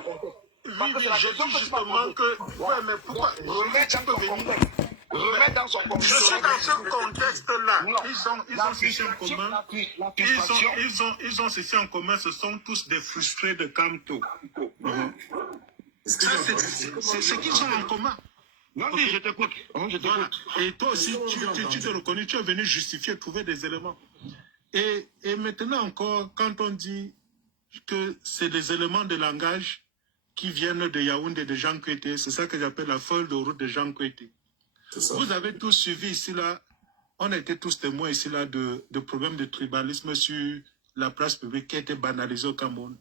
en contexte. Oui, je dis justement que... Ouais, mais pourquoi... Remettre dans son contexte. Je suis dans ce contexte-là. Ils ont ceci en commun. Ils ont ceci en commun. Ce sont tous des frustrés de Kamto. C'est ce qu'ils ont en commun. Non, oui, je t'écoute. Voilà. Et toi aussi, tu te reconnais, tu es venu justifier, trouver des éléments. Et maintenant encore, quand on dit que c'est des éléments de langage qui viennent de Yaoundé, de Jean Kouété, c'est ça que j'appelle la feuille de route de Jean Kouété. Vous avez tous suivi ici, là, on était tous témoins ici, là, de problèmes de tribalisme sur la place publique qui a été banalisée au Cameroun.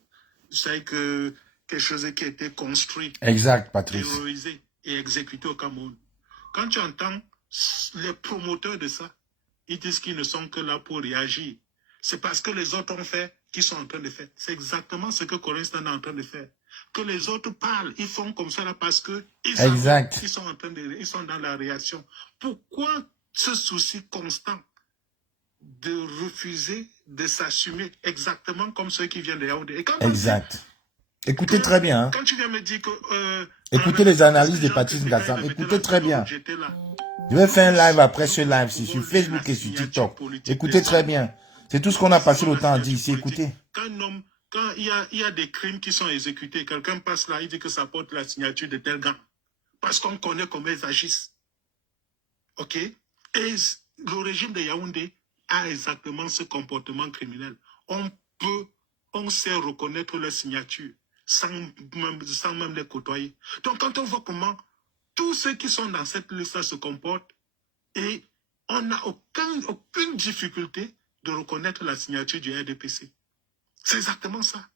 C'est que quelque chose qui a été construit, Exact, Patrice. terrorisé et exécuté au Cameroun. Quand tu entends les promoteurs de ça, ils disent qu'ils ne sont que là pour réagir. C'est parce que les autres ont fait qu'ils sont en train de faire. C'est exactement ce que Colin Stan est en train de faire. Que les autres parlent, ils font comme ça là parce que ils sont dans la réaction. Pourquoi ce souci constant de refuser de s'assumer exactement comme ceux qui viennent de Yaoundé? Exact. Écoutez très bien. Hein. Quand tu viens me dire que... écoutez les analyses de Patrice Ngassam. Écoutez très bien. Je vais faire un live après ce live sur Facebook et sur TikTok. Écoutez très bien. C'est tout ce qu'on a passé le temps à dire ici. Écoutez. Quand il y a des crimes qui sont exécutés, quelqu'un passe là, il dit que ça porte la signature de tel gars. Parce qu'on connaît comment ils agissent. OK? Et le régime de Yaoundé a exactement ce comportement criminel. On sait reconnaître leur signature sans même les côtoyer. Donc quand on voit comment tous ceux qui sont dans cette liste se comportent, et on n'a aucune difficulté de reconnaître la signature du RDPC. C'est exactement ça.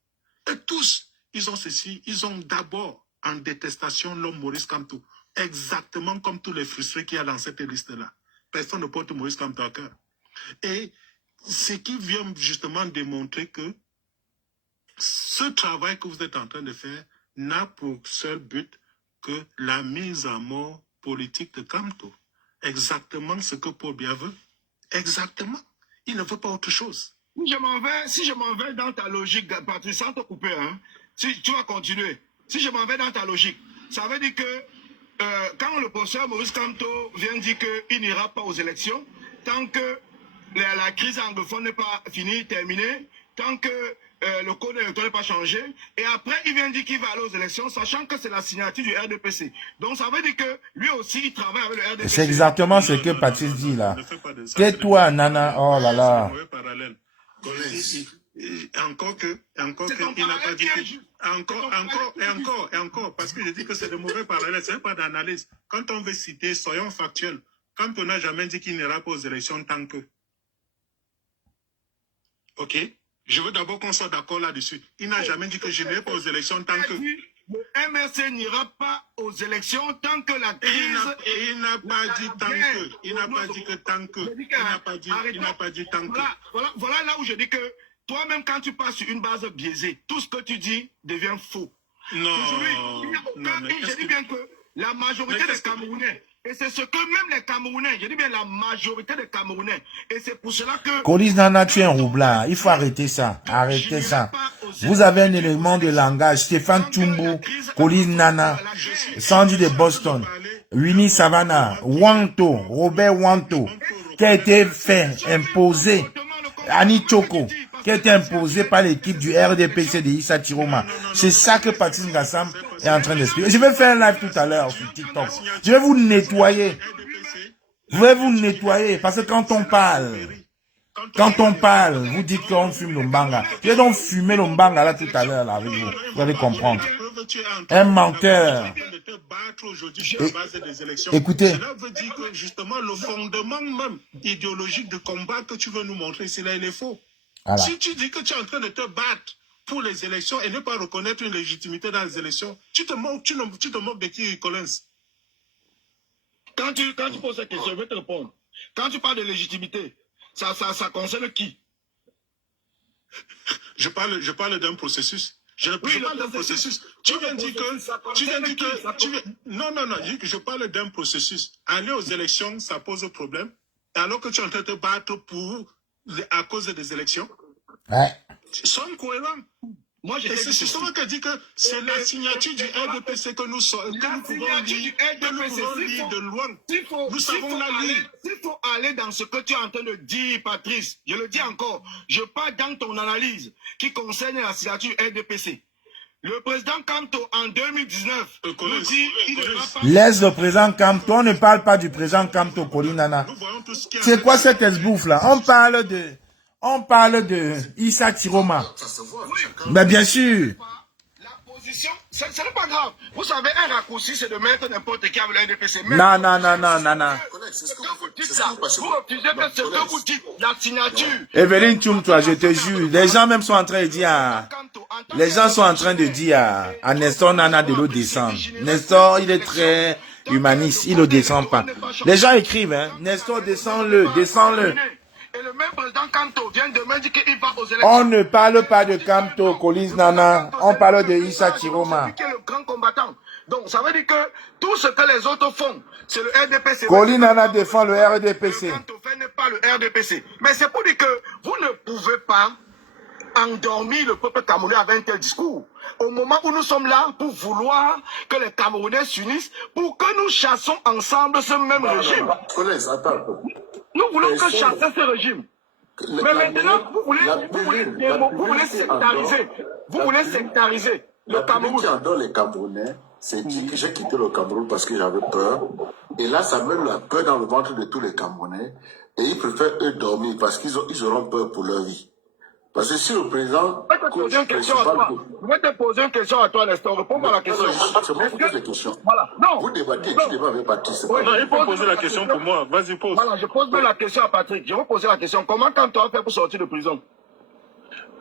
Et tous, ils ont ceci, ils ont d'abord en détestation l'homme Maurice Kamto. Exactement comme tous les frustrés qu'il y a dans cette liste-là. Personne ne porte Maurice Kamto à cœur. Et ce qui vient justement démontrer que ce travail que vous êtes en train de faire n'a pour seul but que la mise à mort politique de Kamto. Exactement ce que Paul Biya veut. Exactement. Il ne veut pas autre chose. Si je m'en vais dans ta logique, Patrice, sans te couper, hein, si tu vas continuer. Si je m'en vais dans ta logique, ça veut dire que quand le professeur Maurice Kamto vient dire qu'il n'ira pas aux élections, tant que la crise anglophone n'est pas finie, terminée, tant que le code électoral n'est pas changé, et après il vient dire qu'il va aller aux élections, sachant que c'est la signature du RDPC. Donc ça veut dire que lui aussi il travaille avec le RDPC. C'est exactement ce que Patrice dit là. Tais-toi, Nana. Oh là là. Encore que, il n'a pas dit que, encore, parce que je dis que c'est de mauvais parallèles, c'est pas d'analyse. Quand on veut citer, soyons factuels. Quand on n'a jamais dit qu'il n'ira pas aux élections tant que. Ok? Je veux d'abord qu'on soit d'accord là-dessus. Il n'a jamais dit que je n'irai pas aux élections tant que. Le MRC n'ira pas aux élections tant que la crise... Il n'a pas dit tant que. Il n'a pas dit que tant que. Il n'a pas dit tant que. Voilà là où je dis que toi-même, quand tu passes sur une base biaisée, tout ce que tu dis devient faux. Non. Je dis bien que la majorité des Camerounais, et c'est ce que même les Camerounais, je dis bien la majorité des Camerounais, et c'est pour cela que... Colis Nana, tu es un roublard. Il faut arrêter ça. Arrêtez ça. Vous avez un élément de langage. Stéphane Tchumbo, Colis Nana, Sandy de Boston, Winnie Savannah, Wanto, Robert Wanto, qui a été fait, imposé, Annie Choko, qui a été imposé par l'équipe du RDPC de Issa Chiroma. C'est ça que Patrice Ngassam est en train d'expliquer. Je vais faire un live tout à l'heure sur TikTok. Je vais vous nettoyer. Je vais vous nettoyer parce que quand on parle, vous dites qu'on fume l'ombanga. Je vais donc fumer l'ombanga là tout à l'heure là avec vous. Vous allez comprendre. Un menteur. Écoutez. Cela veut dire que justement le fondement même idéologique de combat que tu veux nous montrer, c'est là il est faux. Voilà. Si tu dis que tu es en train de te battre pour les élections et ne pas reconnaître une légitimité dans les élections, tu te moques de qui, Collins? Quand tu poses cette question, je vais te répondre. Quand tu parles de légitimité, ça concerne qui? Je parle d'un processus. Je parle d'un processus. Tu viens dire que... Non, je parle d'un processus. Aller aux élections, ça pose problème. Alors que tu es en train de te battre à cause des élections. Ouais. Sois cohérent. Moi, je Et c'est justement que dit que c'est la signature du RDPC que nous pouvons lire de loin. Nous savons la lire. S'il faut aller dans ce que tu es en train de dire, Patrice, je le dis encore, je pars dans ton analyse qui concerne la signature RDPC. Le président Kamto, en 2019, nous dit qu'il ne va pas... Laisse le président Kamto. On ne parle pas du président Kamto, Kolinana. C'est quoi cette esbouffe là? On parle de Issa Tiroma. Mais bien sûr. La position, ce n'est pas grave. Vous savez, un raccourci, c'est de mettre n'importe qui avec le RDPC. Non. Vous refusez que ce que vous dites, la signature... Evelyne Tchoum-Toi, je te jure. Les gens même sont en train de dire... Les gens sont en train de dire à Nestor Nana de le descendre. Nestor, il est très humaniste, il ne le descend pas. Les gens écrivent, hein. Nestor, descends-le. Et le même président Kamto vient de me dire qu'il va aux élections. On ne parle pas de Kamto, Kolis Nana. On parle de Issa Tiroma. C'est lui qui est le grand combattant. Donc, ça veut dire que tout ce que les autres font, c'est le RDPC. Kolis Nana défend le RDPC. Le Kamto fait n'est pas le RDPC. Mais c'est pour dire que vous ne pouvez pas endormir le peuple camerounais avec un tel discours. Au moment où nous sommes là pour vouloir que les Camerounais s'unissent, pour que nous chassons ensemble ce même régime. Nous voulons que chasser ce régime. Mais maintenant, vous voulez sectariser. Vous voulez sectariser le Cameroun. Qui adore les Camerounais, c'est que j'ai quitté le Cameroun parce que j'avais peur. Et là, ça met la peur dans le ventre de tous les Camerounais. Et ils préfèrent eux dormir parce qu'ils auront peur pour leur vie. Parce que si le président... Je vais te poser une question à toi, Nestor. Réponds-moi à la question. C'est moi qui pose des questions. Voilà. Non. Vous débattez, tu débats avec Patrice. Non, il peut poser la question pour moi. Vas-y, pose. Voilà, je pose la question à Patrick. Je vais poser la question. Comment Kamto a fait pour sortir de prison?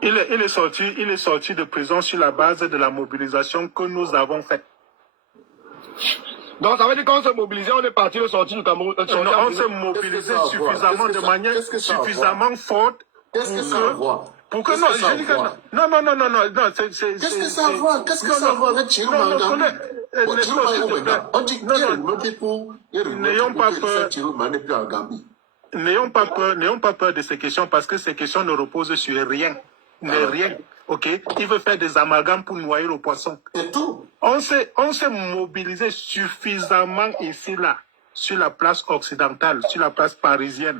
Il est sorti de prison sur la base de la mobilisation que nous avons faite. Donc ça veut dire qu'on s'est mobilisé, on est parti de sortir du Cameroun. On s'est mobilisé suffisamment de manière suffisamment forte pour que non, je dis que non, Qu'est-ce que ça va? Qu'est-ce que ça va avec Thierry Mangami? On dit qu'il est remonté pour n'ayons pas peur de ces questions parce que ces questions ne reposent sur rien. Rien. Ok? Il veut faire des amalgames pour noyer le poisson. C'est tout. On s'est mobilisé suffisamment ici, là, sur la place occidentale, sur la place parisienne,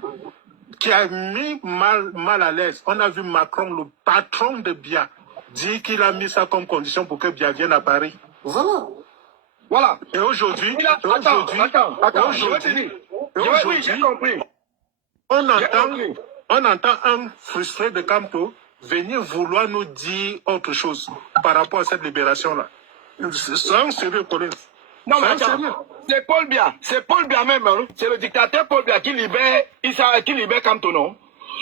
qui a mis mal à l'aise. On a vu Macron, le patron de Bia, dire qu'il a mis ça comme condition pour que Bia vienne à Paris. Voilà. Et aujourd'hui, on entend un frustré de Kamto venir vouloir nous dire autre chose par rapport à cette libération-là. C'est un sérieux, Colin. Non, mais attends, c'est Paul Biya. C'est Paul Biya même, hein. C'est le dictateur Paul Biya qui libère Kamto, non?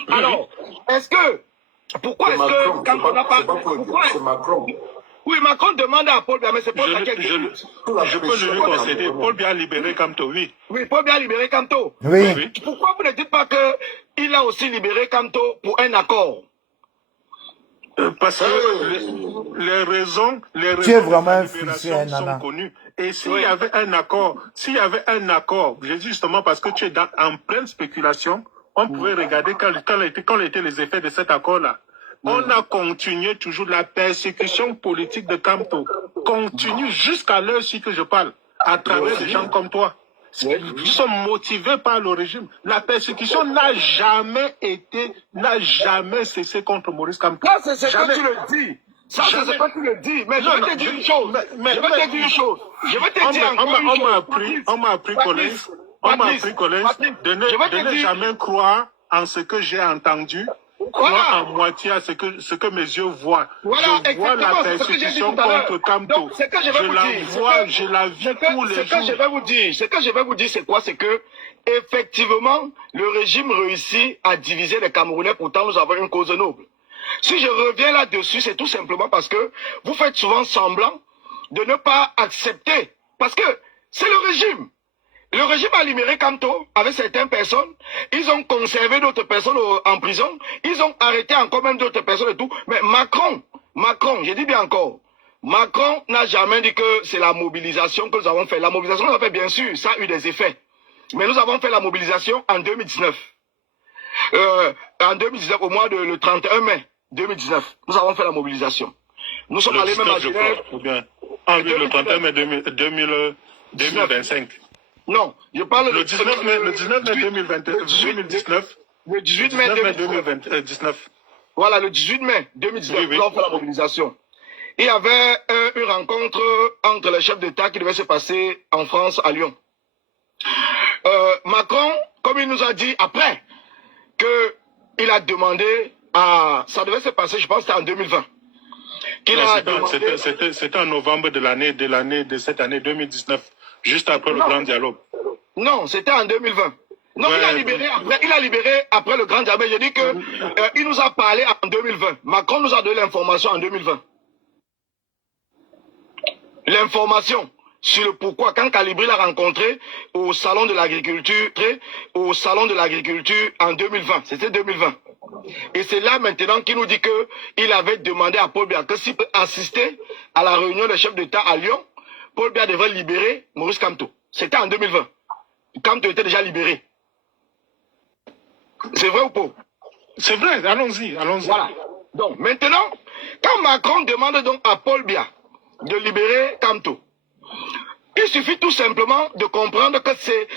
Alors, pourquoi est-ce que Kamto n'a pas... C'est Macron. Oui, Macron demande à Paul Biya, mais c'est Paul Biya qui je peux lui concéder. Paul Biya a libéré Kamto, oui. Oui, Paul Biya a libéré Kamto. Oui. Pourquoi vous ne dites pas qu'il a aussi libéré Kamto pour un accord? Parce que les raisons Tu es vraiment un libération sont connues. Et s'il y avait un accord, je dis justement parce que tu es en pleine spéculation, on pouvait regarder quels étaient les effets de cet accord-là. On a continué toujours la persécution politique de Kamto. Continue jusqu'à l'heure-ci que je parle, à travers des gens comme toi. Ils sont motivés par le régime. La persécution n'a jamais cessé contre Maurice Kamto. Ça, c'est ce que tu le dis. Ça, c'est ce que tu le dis. Mais je vais te dire une chose. Je vais te dire encore une chose. On m'a appris, Colin, de ne jamais croire en ce que j'ai entendu. Croire en moitié à ce que mes yeux voient. Je vois la persécution contre Kamto. Je la vis tous les jours. Ce que je vais vous dire, c'est quoi? C'est que, effectivement, le régime réussit à diviser les Camerounais. Pourtant, nous avons une cause noble. Si je reviens là-dessus, c'est tout simplement parce que vous faites souvent semblant de ne pas accepter. Parce que c'est le régime. Le régime a libéré Kamto avec certaines personnes. Ils ont conservé d'autres personnes en prison. Ils ont arrêté encore même d'autres personnes et tout. Mais Macron, je dis bien encore, Macron n'a jamais dit que c'est la mobilisation que nous avons fait. La mobilisation que nous avons fait, bien sûr, ça a eu des effets. Mais nous avons fait la mobilisation en 2019. En 2019, au mois le 31 mai 2019, nous avons fait la mobilisation. Nous sommes allés même à Genève. Ou bien, le 31 mai 2025. Non, je parle le 19 mai 2019. Le 18 mai 2019. Voilà, le 18 mai 2019, oui. on fait la mobilisation. Il y avait une rencontre entre les chefs d'État qui devait se passer en France, à Lyon. Macron, comme il nous a dit après, qu'il a demandé à... Ça devait se passer, je pense, c'était en 2020. C'était en novembre de cette année 2019, juste après le grand dialogue. Non, c'était en 2020. Non, ouais. il a libéré après le grand dialogue. J'ai dit que il nous a parlé en 2020. Macron nous a donné l'information en 2020. L'information sur le pourquoi, quand Calibri l'a rencontré au salon de l'agriculture, en 2020. C'était 2020. Et c'est là maintenant qu'il nous dit qu'il avait demandé à Paul Biya que s'il peut assister à la réunion des chefs d'État à Lyon, Paul Biya devrait libérer Maurice Kamto. C'était en 2020. Kamto était déjà libéré. C'est vrai ou pas? C'est vrai, allons-y. Voilà. Donc maintenant, quand Macron demande donc à Paul Biya de libérer Kamto, il suffit tout simplement de comprendre que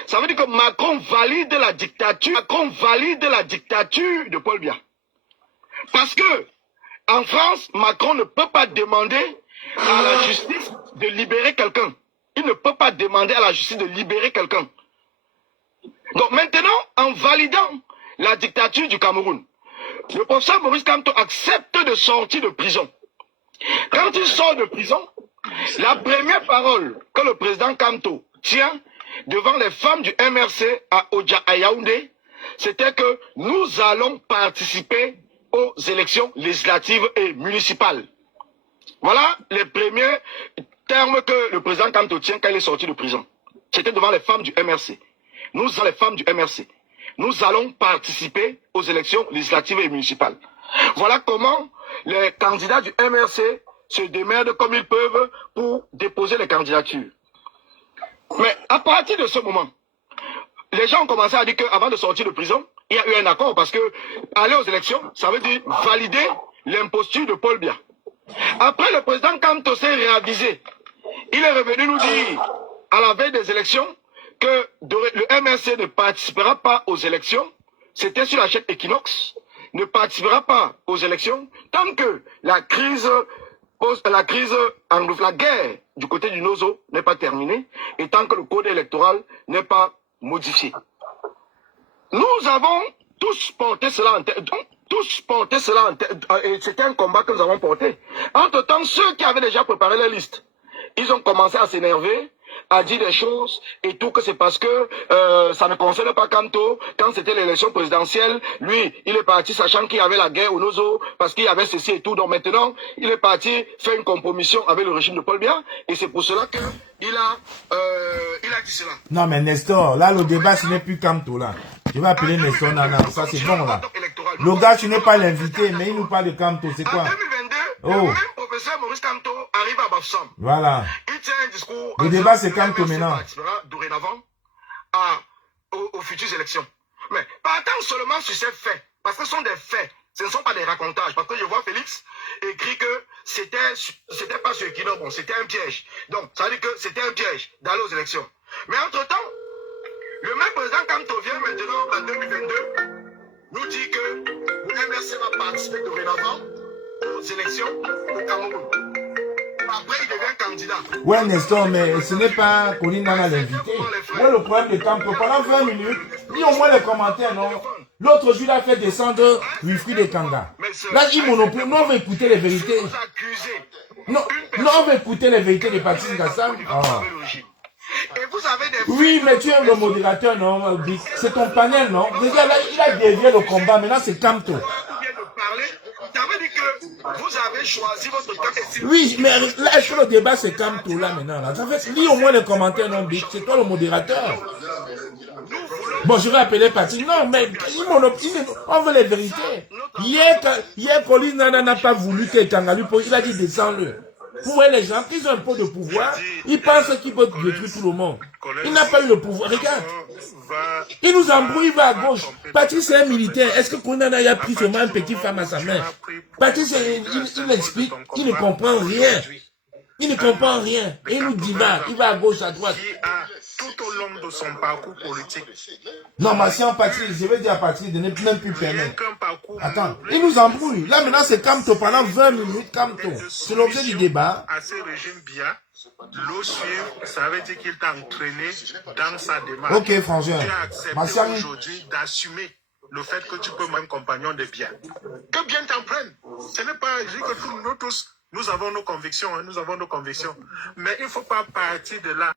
ça veut dire que Macron valide la dictature de Paul Biya. Parce que en France, Macron ne peut pas demander à la justice de libérer quelqu'un. Il ne peut pas demander à la justice de libérer quelqu'un. Donc maintenant, en validant la dictature du Cameroun, le professeur Maurice Kamto accepte de sortir de prison. Quand il sort de prison, la première parole que le président Kamto tient devant les femmes du MRC à Yaoundé, c'était que nous allons participer aux élections législatives et municipales. Voilà les premiers termes que le président Kamto tient quand il est sorti de prison. C'était devant les femmes du MRC. Nous, les femmes du MRC, nous allons participer aux élections législatives et municipales. Voilà comment les candidats du MRC se démerdent comme ils peuvent pour déposer les candidatures. Mais à partir de ce moment, les gens ont commencé à dire qu'avant de sortir de prison, il y a eu un accord parce que aller aux élections, ça veut dire valider l'imposture de Paul Biya. Après, le président Kamto s'est réavisé. Il est revenu nous dire, à la veille des élections, que le MRC ne participera pas aux élections. C'était sur la chaîne Equinox. Ne participera pas aux élections tant que la guerre du côté du Nozo n'est pas terminée et tant que le code électoral n'est pas modifié. Nous avons tous porté cela en tête. Et c'était un combat que nous avons porté. Entre-temps, ceux qui avaient déjà préparé la liste, ils ont commencé à s'énerver, à dire des choses et tout, que c'est parce que ça ne concerne pas Kamto. Quand c'était l'élection présidentielle, lui, il est parti sachant qu'il y avait la guerre au Nozo, parce qu'il y avait ceci et tout. Donc maintenant, il est parti faire une compromission avec le régime de Paul Biya, et c'est pour cela qu'il a dit cela. Non mais Nestor, là le débat ce n'est plus Kamto là. Je vais appeler Nestor Nana, ça c'est bon là. Le gars, tu n'es pas l'invité, mais il nous parle de Kamto, c'est quoi? En 2022, le même professeur Maurice Kamto arrive à Bafoussam. Voilà. Il tient un discours. Le débat c'est Kamto maintenant. Dorénavant aux futures élections. Mais partant seulement sur ces faits, parce que ce sont des faits, ce ne sont pas des racontages. Parce que je vois Félix écrit que c'était pas sur Equinox, bon, c'était un piège. Donc, ça veut dire que c'était un piège d'aller aux élections. Mais entre-temps, le même président Kamto vient maintenant en 2022 nous dit que le MRC va participer dorénavant aux élections au Cameroun. Après, il devient candidat. Ouais, Nestor, mais ce n'est pas Colin Nana l'invité. Moi, le problème de Kamto, pendant 20 minutes, lis au moins les commentaires, non? L'autre jour, il a fait descendre Wilfried de Kanga. Là, il monopole. Nous, on veut écouter les vérités. Non, on veut écouter les vérités de Patrice Gassam. Oui, mais tu es le modérateur, non? C'est ton panel, non? Regarde, là, il a dévié le combat. Maintenant, c'est Kamto. Ça veut dire que vous avez choisi votre camp. Oui, mais là, est-ce que le débat, c'est Kamto, là, maintenant? Là. Ça fait, lis au moins les commentaires, non, Big? C'est toi le modérateur. Bon, je vais appeler Patrick. Non, mais on veut les vérités. Hier, Colin Nana n'a pas voulu que Tangalu, il a dit descends-le. Vous voyez les gens qui ont un peu de pouvoir, ils pensent qu'ils peuvent détruire tout le monde. Il n'a pas eu le pouvoir. Regarde. Il nous embrouille, il va à gauche. Patrice est un militaire. Est-ce que Kondana a pris seulement une petite femme à sa main? Patrice, il explique, il ne comprend rien. Il ne comprend rien. Et il nous divague. Il va à gauche, à droite. Tout au long de son parcours politique. Non, mais si en Patrice, je vais dire à Patrice de ne même plus permettre. Attends, il nous embrouille. Là, maintenant, c'est Kamto. Pendant 20 minutes, Kamto. C'est l'objet du débat. À ce régime bien, l'eau suivre, ça veut dire qu'il t'a entraîné dans sa démarche. Ok, François. Tu as accepté aujourd'hui d'assumer le fait que tu peux même compagnon de bien. Que bien t'en prenne. Ce n'est pas, je dis que nous tous, nous avons nos convictions, hein, nous avons nos convictions. Mais il ne faut pas partir de là.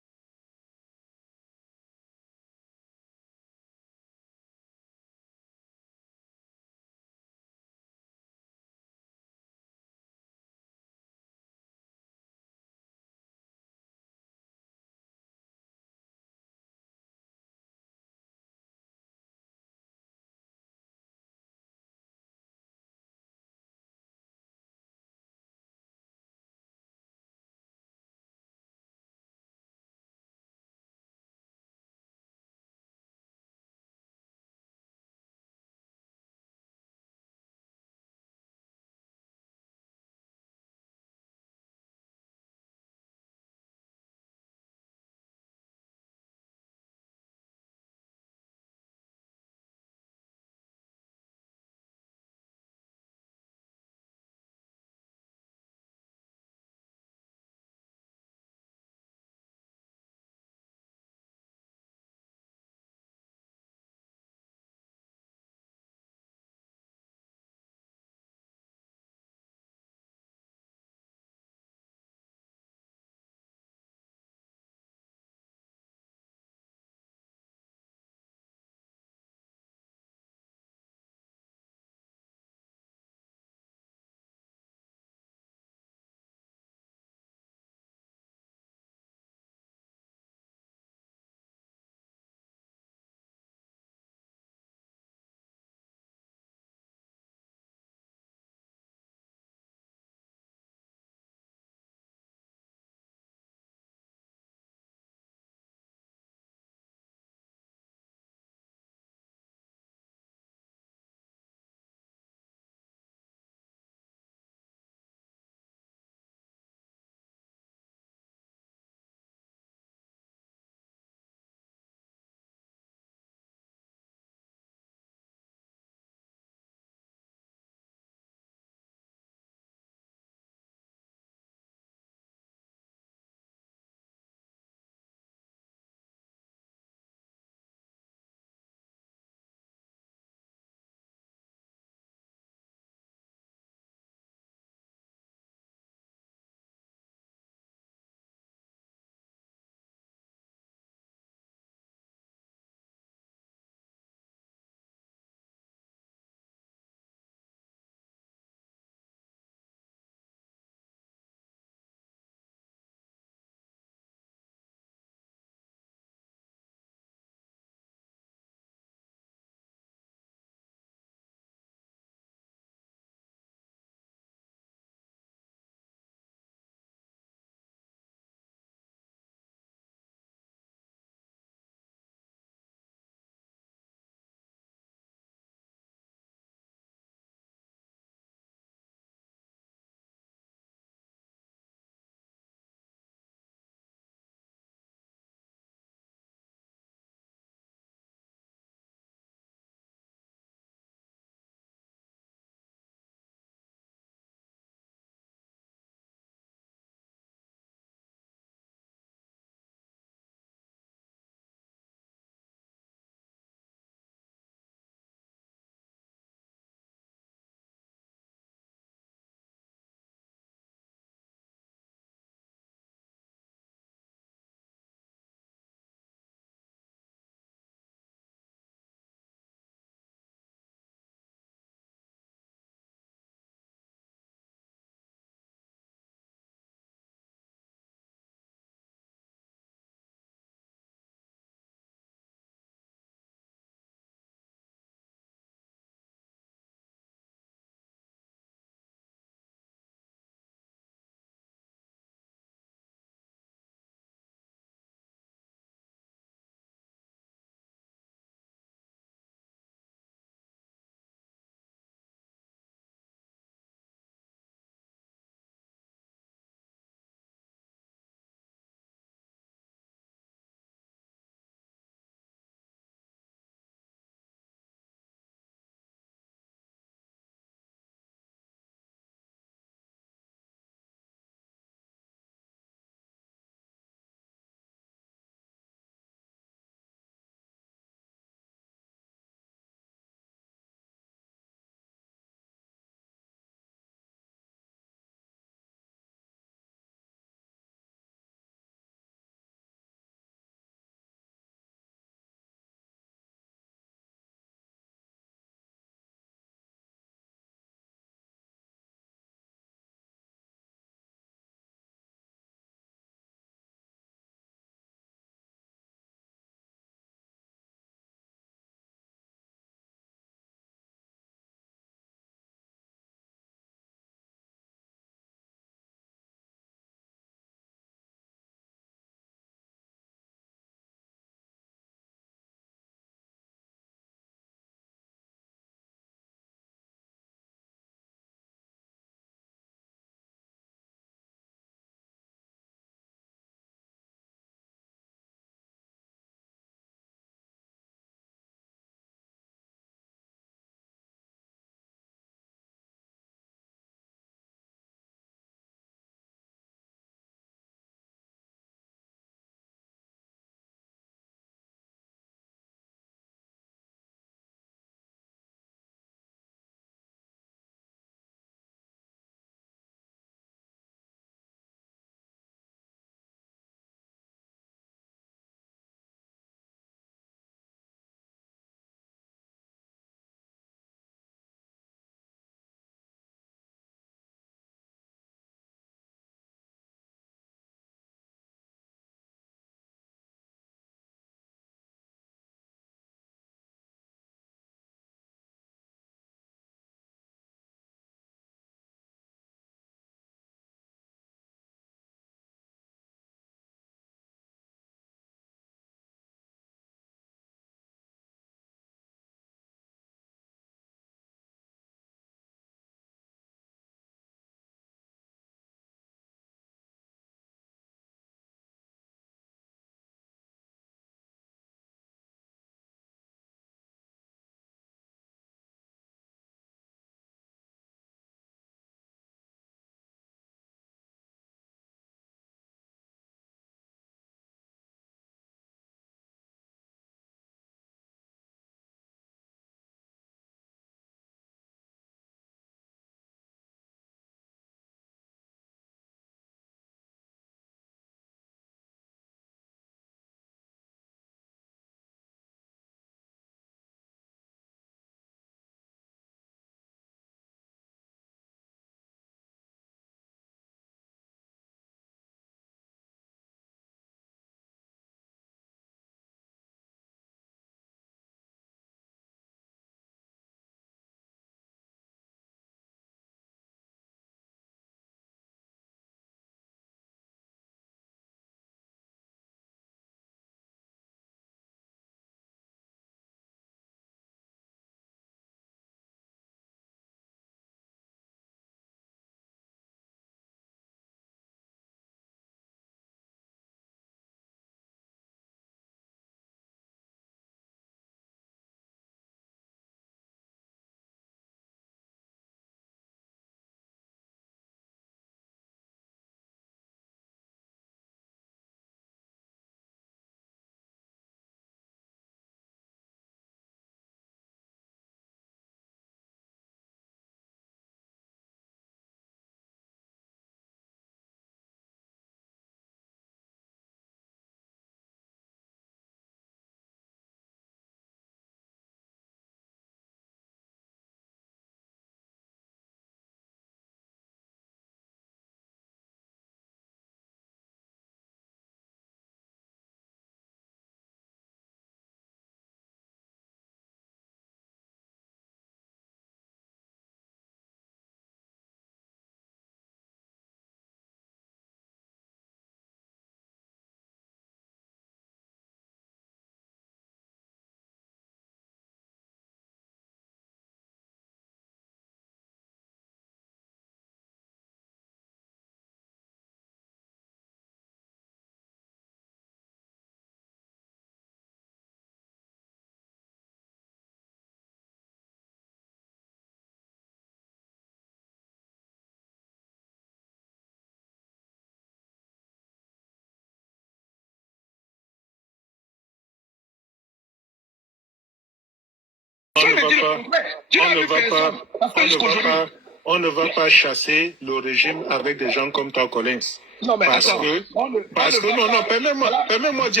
Tu On me ne dis le va contraire. pas, Tu on n'as ne vu va personne. pas, Parce que on ne jusqu'aujourd'hui. va pas, on ne va pas chasser le régime avec des gens comme toi, Collins. Non, mais Parce attends. que, On ne va non, pas- Voilà. permets-moi d'y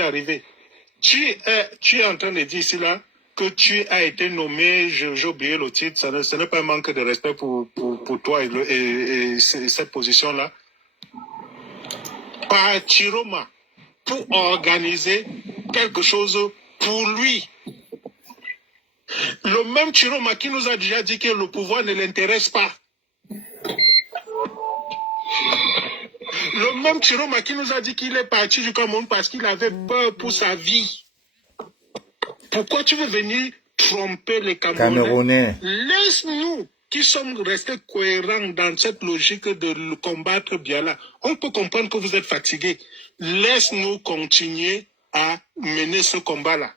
arriver. Tu es en train de dire ici là que tu as été nommé, j'ai oublié le titre, ce n'est pas un manque de respect pour toi et cette position-là, par Chiroma pour organiser quelque chose pour lui. Le même Chiroma qui nous a déjà dit que le pouvoir ne l'intéresse pas. Le même Chiroma qui nous a dit qu'il est parti du Cameroun parce qu'il avait peur pour sa vie. Pourquoi tu veux venir tromper les Camerounais? Laisse-nous, qui sommes restés cohérents dans cette logique de combattre Biala. On peut comprendre que vous êtes fatigués. Laisse-nous continuer à mener ce combat-là.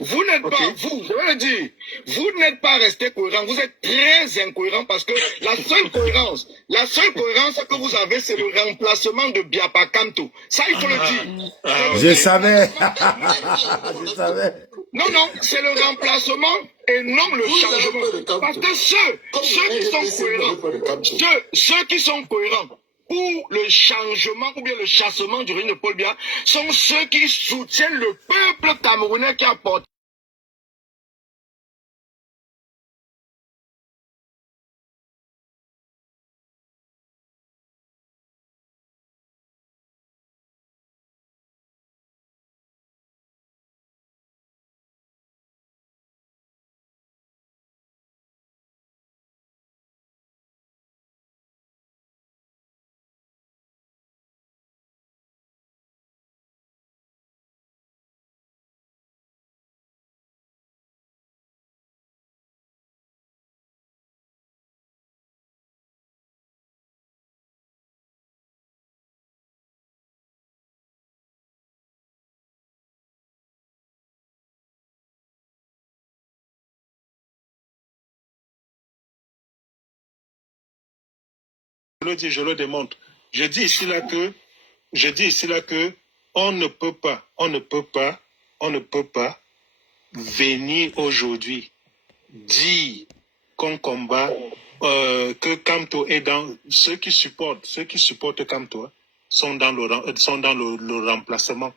Vous n'êtes pas, vous, je vais le dire, vous n'êtes pas resté cohérent, vous êtes très incohérent parce que la seule cohérence que vous avez, c'est le remplacement de Biapa Kanto. Ça, il faut le dire. Je savais. Je savais. Non, c'est le remplacement et non le changement. Parce que ceux qui sont cohérents pour le changement ou bien le chassement du règne de Paul Biya sont ceux qui soutiennent le peuple camerounais qui a porté. Je le dis, je le démontre. Je dis ici là que on ne peut pas venir aujourd'hui dire qu'on combat, que Kamto est dans ceux qui supportent Kamto sont dans le remplacement.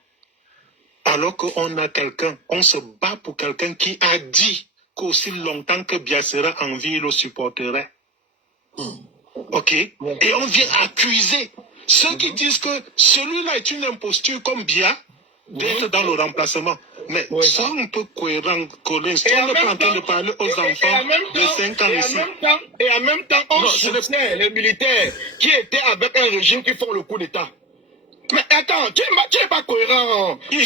Alors qu'on a quelqu'un, on se bat pour quelqu'un qui a dit qu'aussi longtemps que Biya sera en vie, il le supporterait. Ok? Et on vient accuser ceux qui disent que celui-là est une imposture comme Biya d'être dans le remplacement. Mais sois un peu cohérent, Collins. On n'est pas en train de parler aux enfants de 5 ans ici. Et en même temps, on soutient les militaires qui étaient avec un régime qui font le coup d'État. Mais attends, tu n'es pas cohérent. Qui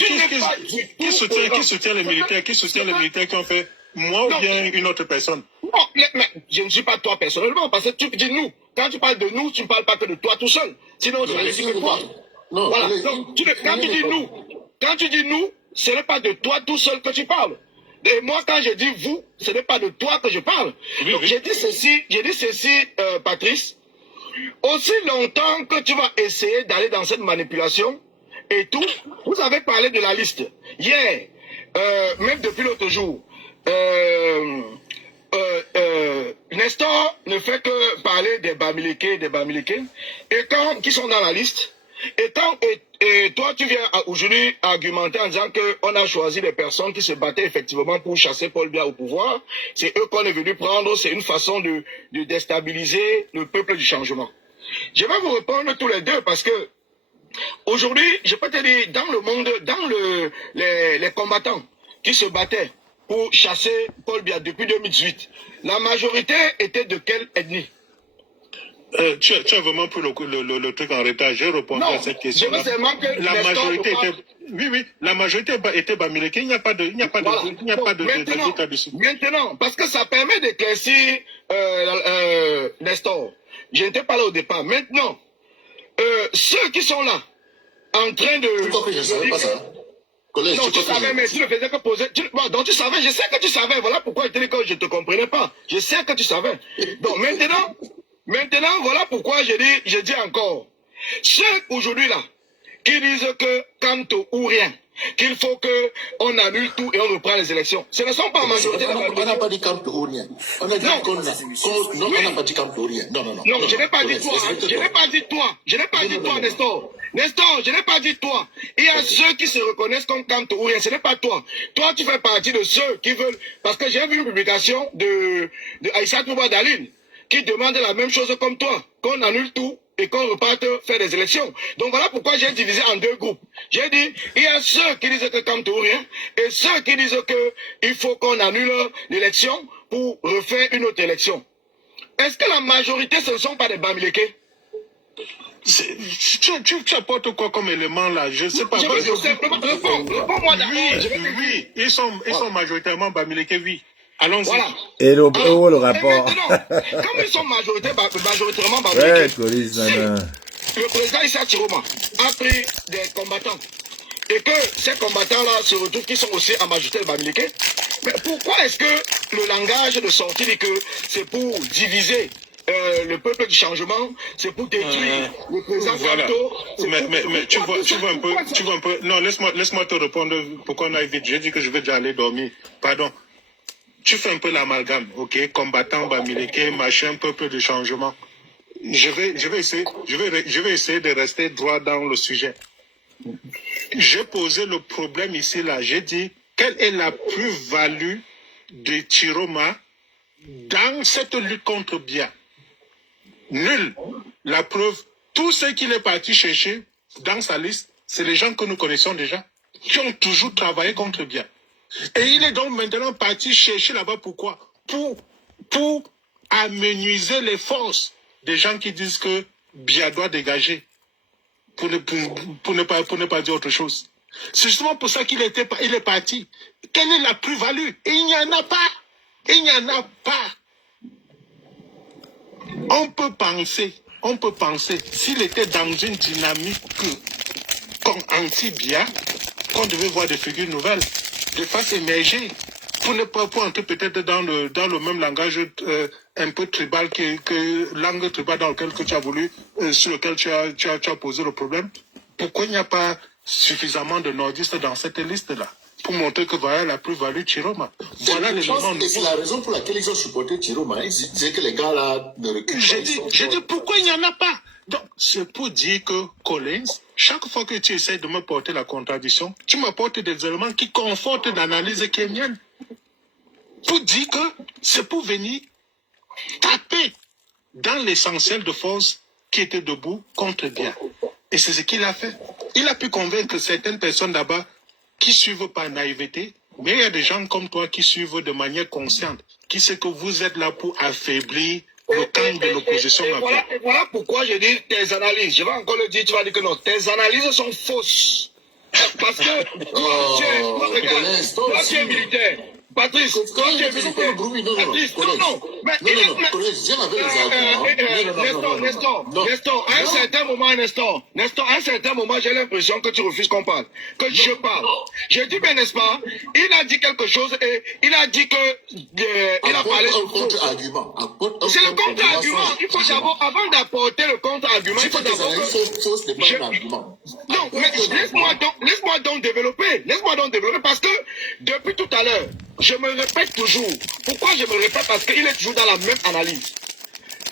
soutient les militaires? Qui soutient les militaires qui ont fait moi ou bien une autre personne? Non, mais je ne suis pas toi personnellement, parce que tu dis nous. Quand tu parles de nous, tu ne parles pas que de toi tout seul. Sinon, tu vas dire que toi. Non, voilà. Donc, quand tu dis nous, ce n'est pas de toi tout seul que tu parles. Et moi, quand je dis vous, ce n'est pas de toi que je parle. Oui, donc, j'ai dit ceci, Patrice. Aussi longtemps que tu vas essayer d'aller dans cette manipulation et tout, vous avez parlé de la liste. Hier, même depuis l'autre jour, Nestor ne fait que parler des Bamileke, et quand, qui sont dans la liste, et toi tu viens aujourd'hui argumenter en disant qu'on a choisi des personnes qui se battaient effectivement pour chasser Paul Biya au pouvoir, c'est eux qu'on est venu prendre, c'est une façon de déstabiliser le peuple du changement. Je vais vous répondre tous les deux parce que aujourd'hui, je peux te dire, dans le monde, dans les combattants qui se battaient pour chasser Paul Biya depuis 2018, la majorité était de quelle ethnie? Tu as vraiment pris le truc en retard. J'ai répondu à cette question. La majorité était... Oui, la majorité était Bamileke. Il n'y a pas de doute là-dessus. Maintenant, parce que ça permet d'éclaircir Nestor. Je n'étais pas là au départ. Maintenant, ceux qui sont là, en train de... Tu crois que je ne savais pas ça? Collège, non, tu savais, mais tu ne faisais que poser... donc tu savais, je sais que tu savais. Voilà pourquoi je te dis que je ne te comprenais pas. Je sais que tu savais. Donc maintenant, voilà pourquoi je dis encore. Ceux aujourd'hui là, qui disent que Kanto ou rien, qu'il faut qu'on annule tout et on reprend les élections. Ce ne sont pas en majorité. On n'a pas dit camp rien. On a dit qu'on a. Non, on n'a pas dit camp rien. Non, non, non. Non, je n'ai pas dit toi. Je n'ai pas dit toi. Je n'ai pas dit toi, Nestor. Nestor, je n'ai pas dit toi. Il y a ceux qui se reconnaissent comme camp ou rien. Ce n'est pas toi. Toi, tu fais partie de ceux qui veulent. Parce que j'ai vu une publication de Aïssa Touba Daline qui demande la même chose comme toi, qu'on annule tout et qu'on reparte faire des élections. Donc voilà pourquoi j'ai divisé en deux groupes. J'ai dit, il y a ceux qui disent que Camp rien et ceux qui disent qu'il faut qu'on annule l'élection pour refaire une autre élection. Est-ce que la majorité, ce ne sont pas des Bamileke? Tu apportes quoi comme élément là? Je ne sais pas. Réponds-moi d'abord. Oui, ils sont majoritairement Bamileke, oui. Allons-y. Voilà. Et le rapport. Comme ils sont majoritairement Ouais, Bamileke, le président Issa Chiroma a pris des combattants et que ces combattants-là se retrouvent qui sont aussi en majorité Bamileke, mais pourquoi est-ce que le langage de sortie dit que c'est pour diviser le peuple du changement, c'est pour détruire le président Facto? Mais tu vois un peu. Non, laisse-moi te répondre pourquoi on aille vite. J'ai dit que je vais déjà aller dormir. Pardon. Tu fais un peu l'amalgame, ok? Combattant, Bamileke, machin, peuple de changement. Je vais essayer de rester droit dans le sujet. J'ai posé le problème ici, là. J'ai dit, quelle est la plus-value de Chiroma dans cette lutte contre Bia? Nul. La preuve, tout ce qu'il est parti chercher dans sa liste, c'est les gens que nous connaissons déjà, qui ont toujours travaillé contre Bia. Et il est donc maintenant parti chercher là-bas. Pourquoi? Pour amenuiser les forces des gens qui disent que Bia doit dégager. Pour ne pas dire autre chose. C'est justement pour ça qu'il est parti. Quelle est la plus-value? Il n'y en a pas. Il n'y en a pas. On peut penser, s'il était dans une dynamique anti-Bia, qu'on devait voir des figures nouvelles, de face émerger, pour entrer peut-être dans le même langage un peu tribal que langue tribale dans lequel tu as voulu, sur lequel tu as posé le problème. Pourquoi il n'y a pas suffisamment de nordistes dans cette liste-là pour montrer que voilà la plus-value Chiroma? Voilà l'élément nouveau. C'est la raison pour laquelle ils ont supporté Chiroma. Ils disaient que les gars là ne reculent pas. J'ai dit pourquoi il n'y en a pas? Donc, c'est pour dire que Collins, chaque fois que tu essaies de me porter la contradiction, tu m'apportes des éléments qui confortent l'analyse qui est mienne. Pour dire que c'est pour venir taper dans l'essentiel de force qui était debout contre Bia. Et c'est ce qu'il a fait. Il a pu convaincre certaines personnes là-bas qui suivent par naïveté, mais il y a des gens comme toi qui suivent de manière consciente, qui sait que vous êtes là pour affaiblir le camp de l'opposition. Et voilà pourquoi je dis tes analyses. Je vais encore le dire, tu vas dire que non. Tes analyses sont fausses. Parce que toi, tu es militaire. Patrice, quand tu es militaire. Nestor, à un certain moment, j'ai l'impression que tu refuses qu'on parle. Que je parle. Je dis bien, n'est-ce pas? Il a dit quelque chose et il a dit que il a parlé. C'est le contre-argument. Il faut d'abord, avant d'apporter le contre-argument, il faut d'abord. Non, mais laisse-moi donc développer. Laisse-moi donc développer parce que depuis tout à l'heure, je me répète toujours. Pourquoi je me répète? Parce qu'il est toujours dans la même analyse.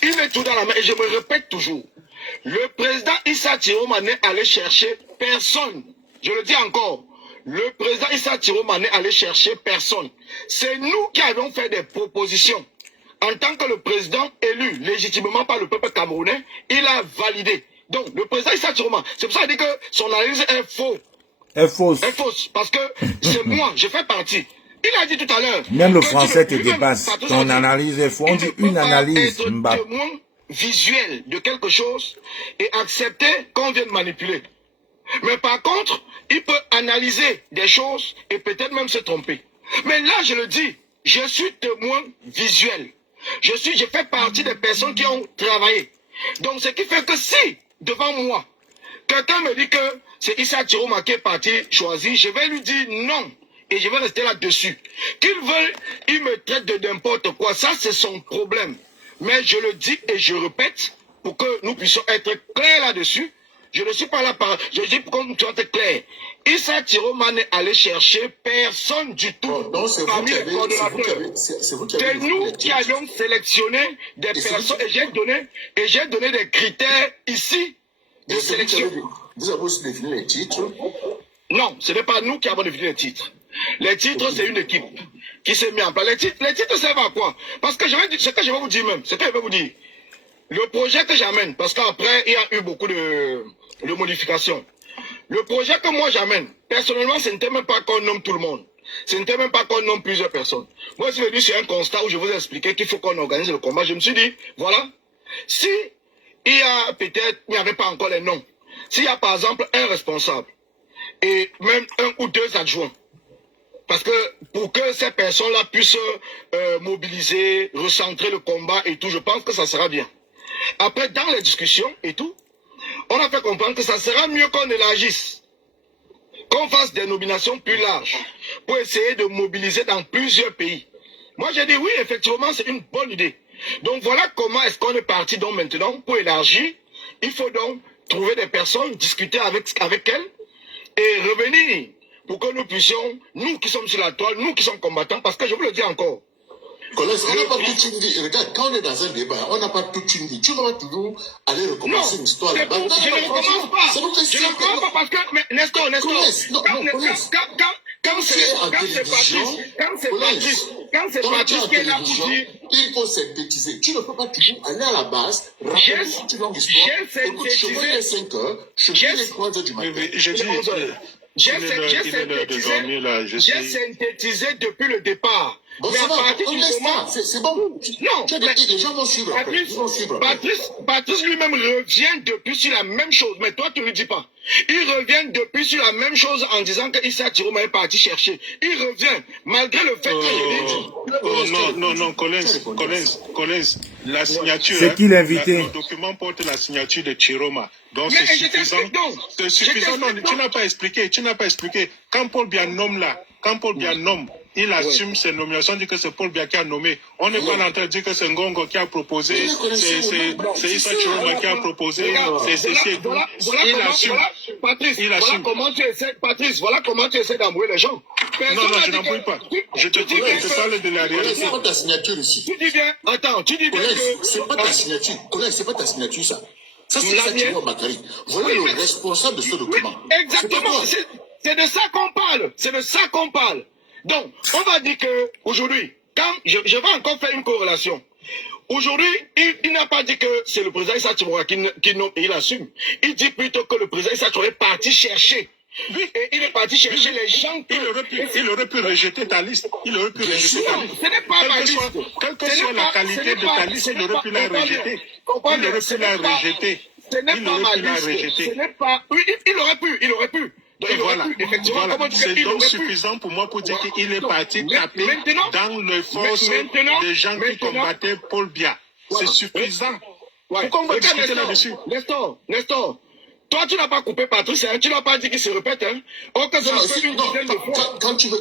Il est toujours dans la même. Et je me répète toujours. Le président Issa Chiroma n'est allé chercher personne. Je le dis encore. Le président Issa Chiroma n'est allé chercher personne. C'est nous qui avons fait des propositions. En tant que le président élu légitimement par le peuple camerounais, il a validé. Donc, le président Issa Chiroma, c'est pour ça qu'il dit que son analyse est fausse. Est fausse. Est fausse. Parce que c'est moi, je fais partie. Il a dit tout à l'heure. Même le français te dépasse. Ton analyse est fausse. On dit une analyse. Être témoin visuel de quelque chose et accepter qu'on vienne manipuler. Mais par contre, il peut analyser des choses et peut-être même se tromper. Mais là, je le dis, je suis témoin visuel. Je fais partie des personnes qui ont travaillé. Donc, ce qui fait que si, devant moi, quelqu'un me dit que c'est Issa Chiroma qui est parti choisir, je vais lui dire non. Et je vais rester là-dessus. Qu'ils veulent, ils me traitent de n'importe quoi. Ça, c'est son problème. Mais je le dis et je répète, pour que nous puissions être clairs là-dessus, Je ne suis pas là par... Je dis comme tu es clair. Issa Tiroma n'est allé chercher personne du tout. Donc c'est vous qui avez... C'est nous qui avions sélectionné des personnes et j'ai donné des critères ici de sélection. Vous avez aussi défini les titres? Non, ce n'est pas nous qui avons défini les titres. Les titres, c'est une équipe qui s'est mise en place. Les titres servent à quoi? Parce que ce que je vais vous dire même, ce que je vais vous dire. Le projet que j'amène, parce qu'après, il y a eu beaucoup de modifications. Le projet que moi j'amène, personnellement, ce n'était même pas qu'on nomme tout le monde. Ce n'était même pas qu'on nomme plusieurs personnes. Moi, je suis venu sur un constat où je vous ai expliqué qu'il faut qu'on organise le combat. Je me suis dit, voilà, si il y a peut-être, il n'y avait pas encore les noms. S'il y a par exemple un responsable et même un ou deux adjoints, parce que pour que ces personnes-là puissent mobiliser, recentrer le combat et tout, je pense que ça sera bien. Après, dans les discussions et tout, on a fait comprendre que ça sera mieux qu'on élargisse, qu'on fasse des nominations plus larges pour essayer de mobiliser dans plusieurs pays. Moi, j'ai dit oui, effectivement, c'est une bonne idée. Donc, voilà comment est-ce qu'on est parti donc maintenant pour élargir. Il faut donc trouver des personnes, discuter avec elles et revenir pour que nous puissions, nous qui sommes sur la toile, nous qui sommes combattants, parce que je vous le dis encore, Collègue, on n'a pas toute une vie. Regarde, quand on est dans un débat, on n'a pas toute une vie. Tu vas toujours aller recommencer une histoire là-bas. Je ne recommence pas. Je ne recommence pas parce que, mais Nestor, quand c'est Patrice qui est là pour dire, il faut synthétiser. Tu ne peux pas toujours aller à la base, raconter toute une longue histoire. Écoute, je me lève 5 heures, je me lève 3 heures du matin. J'ai synthétisé depuis le départ. Bon, mais à partir du moment... C'est bon. Non, les gens vont suivre. Patrice lui-même revient depuis sur la même chose, mais toi tu ne le dis pas. Il revient depuis sur la même chose en disant que Issa Tiroma est parti chercher. Il revient, malgré le fait que... Non, Collins, la signature... C'est qui l'invité? Le document porte la signature de Tiroma. Donc mais c'est suffisant. C'est suffisant. Non, tu n'as pas expliqué. Quand Paul Biya nomme là, il assume ses nominations, dit que c'est Paul Biya qui a nommé. On n'est pas en train de dire que c'est Ngongo qui a proposé, c'est Issa Tiroma qui a proposé, c'est il assume. Voilà comment tu essaies d'embrouiller les gens. Non, je n'embrouille pas. Je te parle de la réalité. C'est pas ta signature ici. Tu dis bien, attends, tu dis bien que... C'est pas ta signature. Collègue, c'est pas ta signature ça. Ça, c'est Issa Tiroma Bakary. Voilà le responsable de ce document. Exactement. C'est de ça qu'on parle. Donc, on va dire que aujourd'hui, quand je vais encore faire une corrélation. Aujourd'hui, il n'a pas dit que c'est le président Issa Tiroma qui nomme et il assume. Il dit plutôt que le président Issa Tiroma est parti chercher. Et il est parti chercher les gens. Il aurait pu rejeter ta liste. Non, ce n'est pas ma liste. Quelle que soit la qualité de ta liste, il aurait pu la rejeter. Ce n'est pas ma liste. Ce n'est pas... Oui, il aurait pu. Donc, c'est donc suffisant pour moi pour dire qu'il est parti taper dans les forces des gens qui combattaient Paul Biya. C'est suffisant. Pourquoi on va discuter là-dessus? Nestor, toi tu n'as pas coupé Patrice, hein, tu n'as pas dit qu'il se répète. Hein. Une dizaine de fois.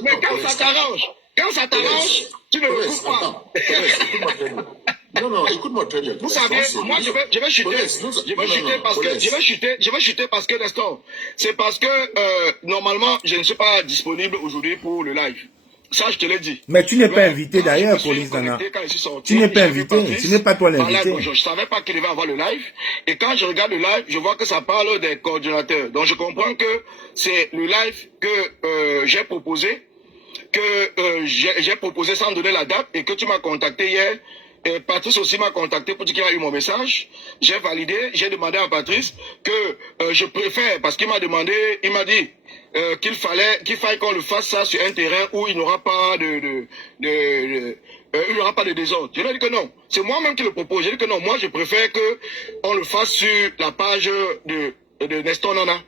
Mais quand ça t'arrange, tu ne le coupes pas. Non, écoute-moi très bien. Vous savez, moi je vais chuter. Je vais chuter parce que, Nestor, c'est parce que normalement, je ne suis pas disponible aujourd'hui pour le live. Ça, je te l'ai dit. Mais tu n'es pas invité d'ailleurs, Police Nana. Tu n'es pas invité. Ce n'est pas toi l'invité. Je ne savais pas qu'il devait avoir le live. Et quand je regarde le live, je vois que ça parle des coordinateurs. Donc je comprends que c'est le live que j'ai proposé, j'ai proposé sans donner la date et que tu m'as contacté hier. Et Patrice aussi m'a contacté pour dire qu'il a eu mon message. J'ai validé, j'ai demandé à Patrice que je préfère, parce qu'il m'a demandé, il m'a dit qu'il faille qu'on le fasse ça sur un terrain où il n'y aura pas de désordre. Je lui ai dit que non. C'est moi-même qui le propose. J'ai dit que non, moi je préfère qu'on le fasse sur la page de Nestor Nana.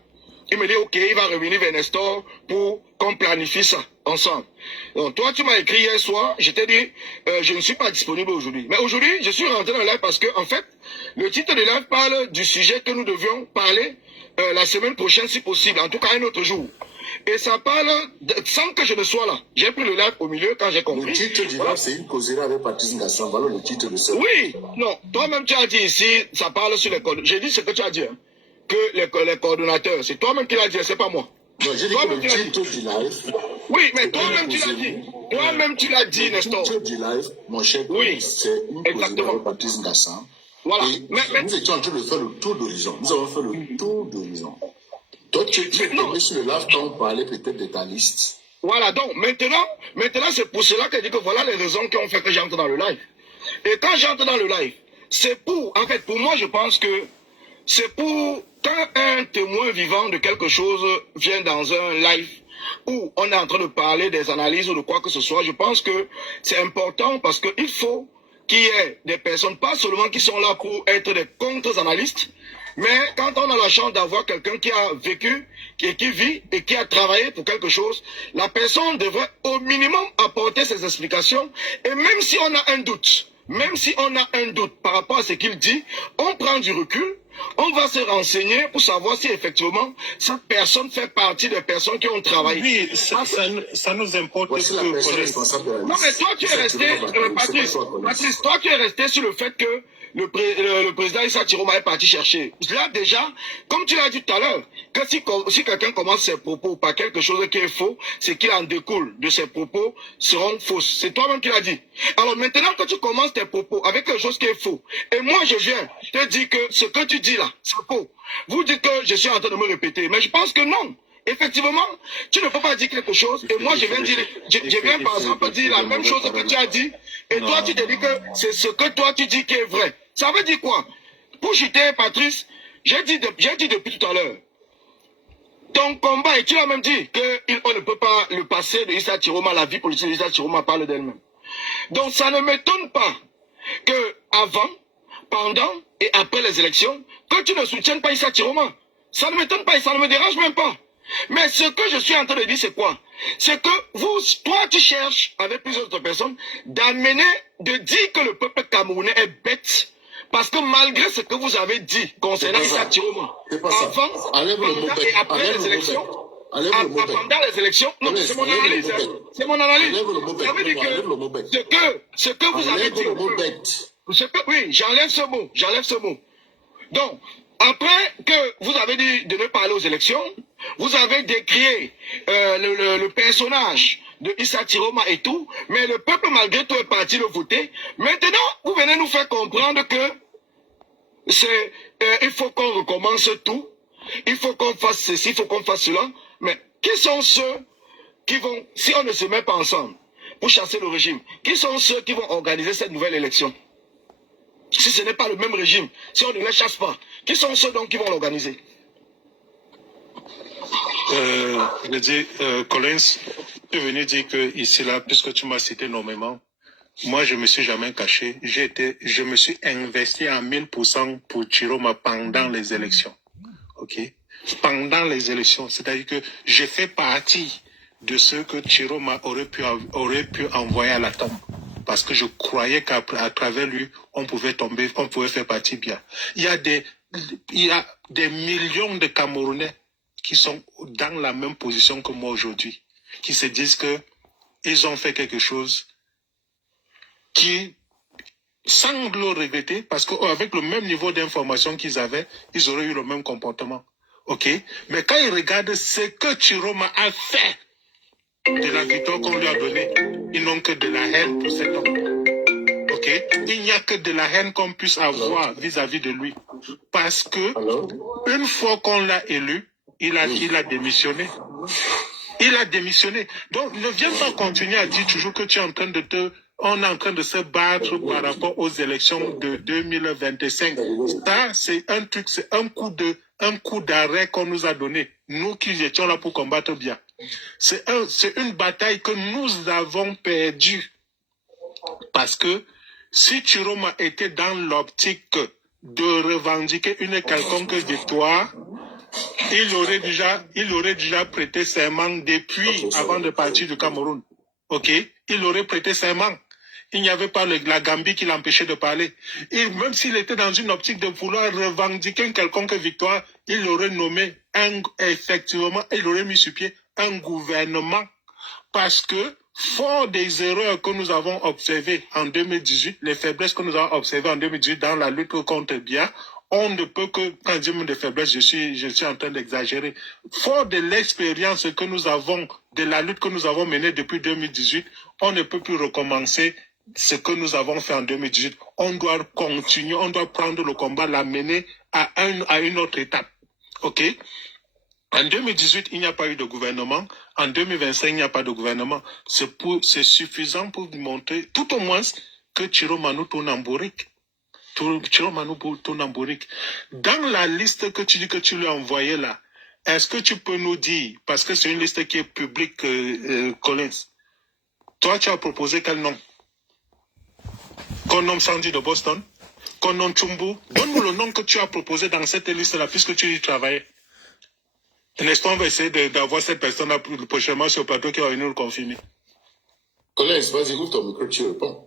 Il me dit, ok, il va revenir vers Nestor pour qu'on planifie ça ensemble. Donc, toi, tu m'as écrit hier soir, je t'ai dit, je ne suis pas disponible aujourd'hui. Mais aujourd'hui, je suis rentré dans le live parce que, en fait, le titre de live parle du sujet que nous devions parler la semaine prochaine, si possible, en tout cas un autre jour. Et ça parle sans que je ne sois là. J'ai pris le live au milieu quand j'ai compris. Le titre du live, c'est une causerie avec Patrice Ngassan. Voilà le titre de ça. Oui, non, toi-même tu as dit ici, ça parle sur les codes. J'ai dit ce que tu as dit. Hein. que les coordonnateurs. C'est toi-même qui l'as dit, c'est pas moi. Non, j'ai dit que le titre du live. Oui, mais toi-même tu l'as dit. Toi-même tu l'as dit, Nestor. Le titre du live, mon cher, oui, c'est une position de Patrice Ngassan. Voilà. Mais nous étions en train de faire le tour d'horizon. Nous avons fait le tour d'horizon. Toi, tu es tombé sur le live quand on parlait peut-être de ta liste. Voilà, donc maintenant c'est pour cela que je dis que voilà les raisons qui ont fait que j'entre dans le live. Et quand j'entre dans le live, c'est pour, en fait, pour moi, je pense que c'est pour, quand un témoin vivant de quelque chose vient dans un live où on est en train de parler des analyses ou de quoi que ce soit, je pense que c'est important parce qu'il faut qu'il y ait des personnes, pas seulement qui sont là pour être des contre-analystes, mais quand on a la chance d'avoir quelqu'un qui a vécu, qui vit et qui a travaillé pour quelque chose, la personne devrait au minimum apporter ses explications. Et même si on a un doute, par rapport à ce qu'il dit, on prend du recul, on va se renseigner pour savoir si effectivement cette personne fait partie des personnes qui ont travaillé. Oui, ça nous importe. Voici la personne responsable de la liste. Non, mais toi, tu es resté, Patrice, toi, tu es resté sur le fait que le président Issa Chiroma est parti chercher. Là, déjà, comme tu l'as dit tout à l'heure, que si quelqu'un commence ses propos par quelque chose qui est faux, c'est qu'il en découle de ses propos seront fausses. C'est toi-même qui l'as dit. Alors maintenant que tu commences tes propos avec quelque chose qui est faux, et moi je viens te dire que ce que tu dis là, c'est faux. Vous dites que je suis en train de me répéter, mais je pense que non. Effectivement, tu ne peux pas dire quelque chose et moi je viens par exemple dire la même chose que tu as dit et toi tu te dis que c'est ce que toi tu dis qui est vrai. Ça veut dire quoi? Pour chuter Patrice, j'ai dit depuis tout à l'heure, ton combat, et tu l'as même dit qu'on ne peut pas le passé de Issa Chiroma, la vie politique de Issa Chiroma parle d'elle-même. Donc ça ne m'étonne pas que avant, pendant et après les élections, que tu ne soutiennes pas Issa Chiroma. Ça ne m'étonne pas et ça ne me dérange même pas. Mais ce que je suis en train de dire, c'est quoi? C'est que toi, tu cherches, avec plusieurs autres personnes, de dire que le peuple camerounais est bête. Parce que malgré ce que vous avez dit concernant Issa Chiroma, avant, pendant et après les élections, pendant les élections, non, c'est mon analyse. C'est mon analyse. Ça veut dire que ce que vous avez dit, oui, j'enlève ce mot. Donc, après que vous avez dit de ne pas aller aux élections, vous avez décrié le personnage de Issa Chiroma et tout, mais le peuple malgré tout est parti le voter. Maintenant, vous venez nous faire comprendre que il faut qu'on recommence tout, il faut qu'on fasse ceci, il faut qu'on fasse cela. Mais qui sont ceux qui vont, si on ne se met pas ensemble pour chasser le régime, qui sont ceux qui vont organiser cette nouvelle élection? Si ce n'est pas le même régime, si on ne les chasse pas, qui sont ceux donc qui vont l'organiser? Je dis, Collins, tu venais dire que ici, là, puisque tu m'as cité nommément, moi, je me suis jamais caché. Je me suis investi à 1000% pour Chiroma pendant les élections. OK? Pendant les élections. C'est-à-dire que j'ai fait partie de ceux que Chiroma aurait pu envoyer à la tombe. Parce que je croyais qu'à travers lui, on pouvait faire partie bien. Il y a des millions de Camerounais qui sont dans la même position que moi aujourd'hui, qui se disent que ils ont fait quelque chose qui, sans le regretter, parce qu'avec le même niveau d'information qu'ils avaient, ils auraient eu le même comportement. OK? Mais quand ils regardent ce que Chiroma a fait de la victoire qu'on lui a donnée, ils n'ont que de la haine pour cet homme. OK? Il n'y a que de la haine qu'on puisse avoir vis-à-vis de lui. Parce que, une fois qu'on l'a élu, il a démissionné. Il a démissionné. Donc, ne viens pas continuer à dire toujours que tu es en train on est en train de se battre par rapport aux élections de 2025. Ça, c'est un truc, c'est un coup d'arrêt qu'on nous a donné. Nous qui étions là pour combattre bien. C'est une bataille que nous avons perdue. Parce que si Chiroma était dans l'optique de revendiquer une quelconque victoire, il aurait déjà prêté serment depuis avant de partir du Cameroun. OK? Il aurait prêté serment. Il n'y avait pas la Gambie qui l'empêchait de parler. Et même s'il était dans une optique de vouloir revendiquer une quelconque victoire, il aurait nommé effectivement, il aurait mis sur pied un gouvernement. Parce que, fort des erreurs que nous avons observées en 2018, les faiblesses que nous avons observées en 2018 dans la lutte contre Biya, on ne peut que, quand je dis de faiblesse, je suis en train d'exagérer. Fort de l'expérience que nous avons, de la lutte que nous avons menée depuis 2018, on ne peut plus recommencer ce que nous avons fait en 2018. On doit continuer, on doit prendre le combat, l'amener à une autre étape. OK? En 2018, il n'y a pas eu de gouvernement. En 2025, il n'y a pas de gouvernement. C'est suffisant pour montrer, tout au moins, que Chiromanu tourne en bourrique. Dans la liste que tu dis que tu lui as envoyée là, est-ce que tu peux nous dire, parce que c'est une liste qui est publique, Collins, toi tu as proposé quel nom? Qu'on nomme Sandy de Boston? Qu'on nomme Chumbu? Donne-nous le nom que tu as proposé dans cette liste-là, puisque tu y travaillais. N'est-ce pas, on va essayer d'avoir cette personne-là prochainement sur le plateau qui va venir le confirmer. Collins, vas-y, ouvre ton micro, tu réponds.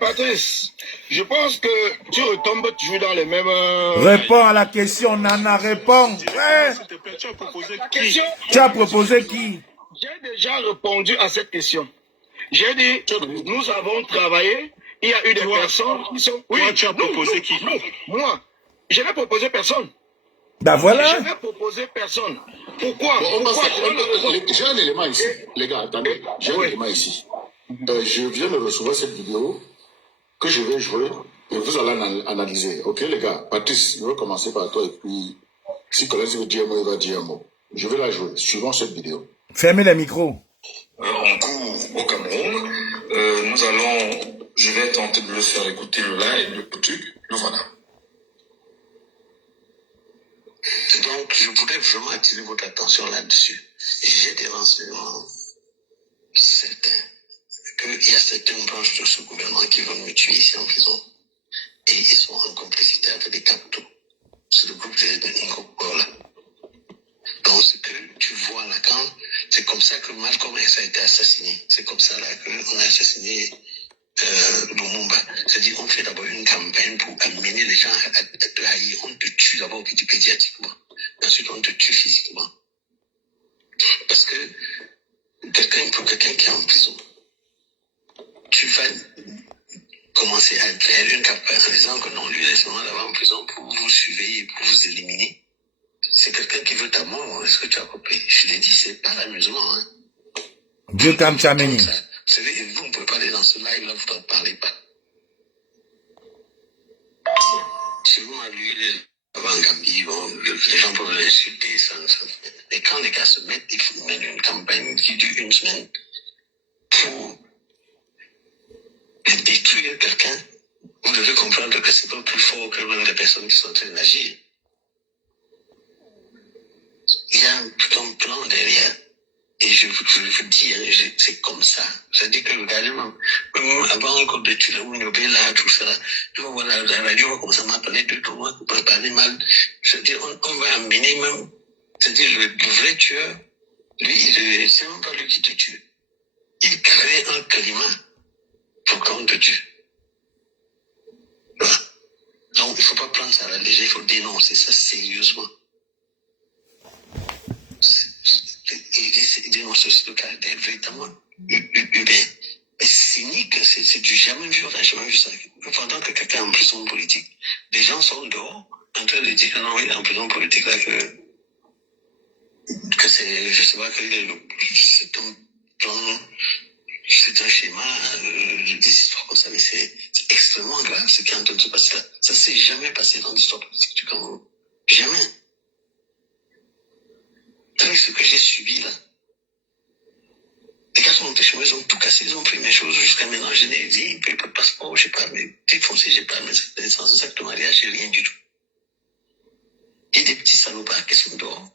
Patrice, je pense que tu retombes toujours dans les mêmes... Réponds à la question, Nana, réponds. Ouais. S'il te plaît, tu as proposé La qui? question... Tu as proposé qui? J'ai déjà répondu à cette question. J'ai dit, nous avons travaillé, il y a eu des personnes qui sont... Oui, toi, tu as proposé qui? Moi, je n'ai proposé personne. Ben voilà. Je n'ai proposé personne. Pourquoi? J'ai un élément ici. Les gars, attendez. J'ai un élément ici. Je viens de recevoir cette vidéo que je vais jouer et vous allez analyser. Ok, les gars? Patrice, je vais commencer par toi et puis si Collins veut dire un mot, il va dire un mot. Je vais la jouer. Suivons cette vidéo. Fermez les micros. En cours au Cameroun, je vais tenter de le faire écouter le live, le truc, le voilà. Donc, je voudrais vraiment attirer votre attention là-dessus. J'ai des renseignements certains qu'il y a certaines branches de ce gouvernement qui veulent me tuer ici en prison. Et ils sont en complicité avec des capitaux. C'est le groupe de Ngokbola. Donc, ce que tu vois là, c'est comme ça que Malcolm X a été assassiné. C'est comme ça là qu'on a assassiné Lumumba. C'est-à-dire, on fait d'abord une campagne pour amener les gens à te haïr. On te tue d'abord pédiatiquement. Ensuite, on te tue physiquement. Parce que pour quelqu'un qui est en prison, tu vas commencer à faire une campagne en disant que non, lui, laissez-moi là-bas en prison pour vous surveiller, pour vous éliminer. C'est quelqu'un qui veut ta mort. Est-ce que tu as compris? Je l'ai dit, c'est pas l'amusement. Hein. Dieu t'aime, Chameni. Vous ne pouvez pas aller dans ce live-là, vous n'en parlez pas. Si vous m'avez en Gambie, bon, les gens peuvent l'insulter. Mais quand les gars se mettent, ils mènent une campagne qui dure une semaine pour détruire quelqu'un, vous devez comprendre que c'est pas plus fort que même les personnes qui sont en train d'agir. Il y a un plan derrière. Et je vous dis, hein, c'est comme ça. C'est-à-dire que, regardez, même avant encore de tuer là, tout ça, je vois la radio va commencer à m'appeler 2-3 mois pour préparer mal. C'est-à-dire, on va amener même, c'est-à-dire, le vrai tueur, lui, c'est même pas lui qui te tue. Il crée un climat pour qu'on te tue. Voilà. Donc, il ne faut pas prendre ça à la légère, il faut dénoncer ça sérieusement. Dénoncer ce caractère véritablement humain. Mais cynique, c'est du jamais vu, j'ai jamais vu ça. Pendant que quelqu'un est en prison politique, les gens sont dehors en train de dire que non, il est en prison politique, là, que c'est, je sais pas, que c'est un plan, c'est un schéma, des histoires comme ça, mais c'est extrêmement grave ce qui est en train de se passer là. Ça s'est jamais passé dans l'histoire politique du Cameroun. Jamais. Avec ce que j'ai subi là, les gars sont montés chez moi, ils ont tout cassé, ils ont pris mes choses. Jusqu'à maintenant, je n'ai dit, pas de passeport, j'ai pas mes titres fonciers, j'ai pas mes naissances, des actes de mariage, j'ai rien du tout. Et des petits salopards qui sont dehors,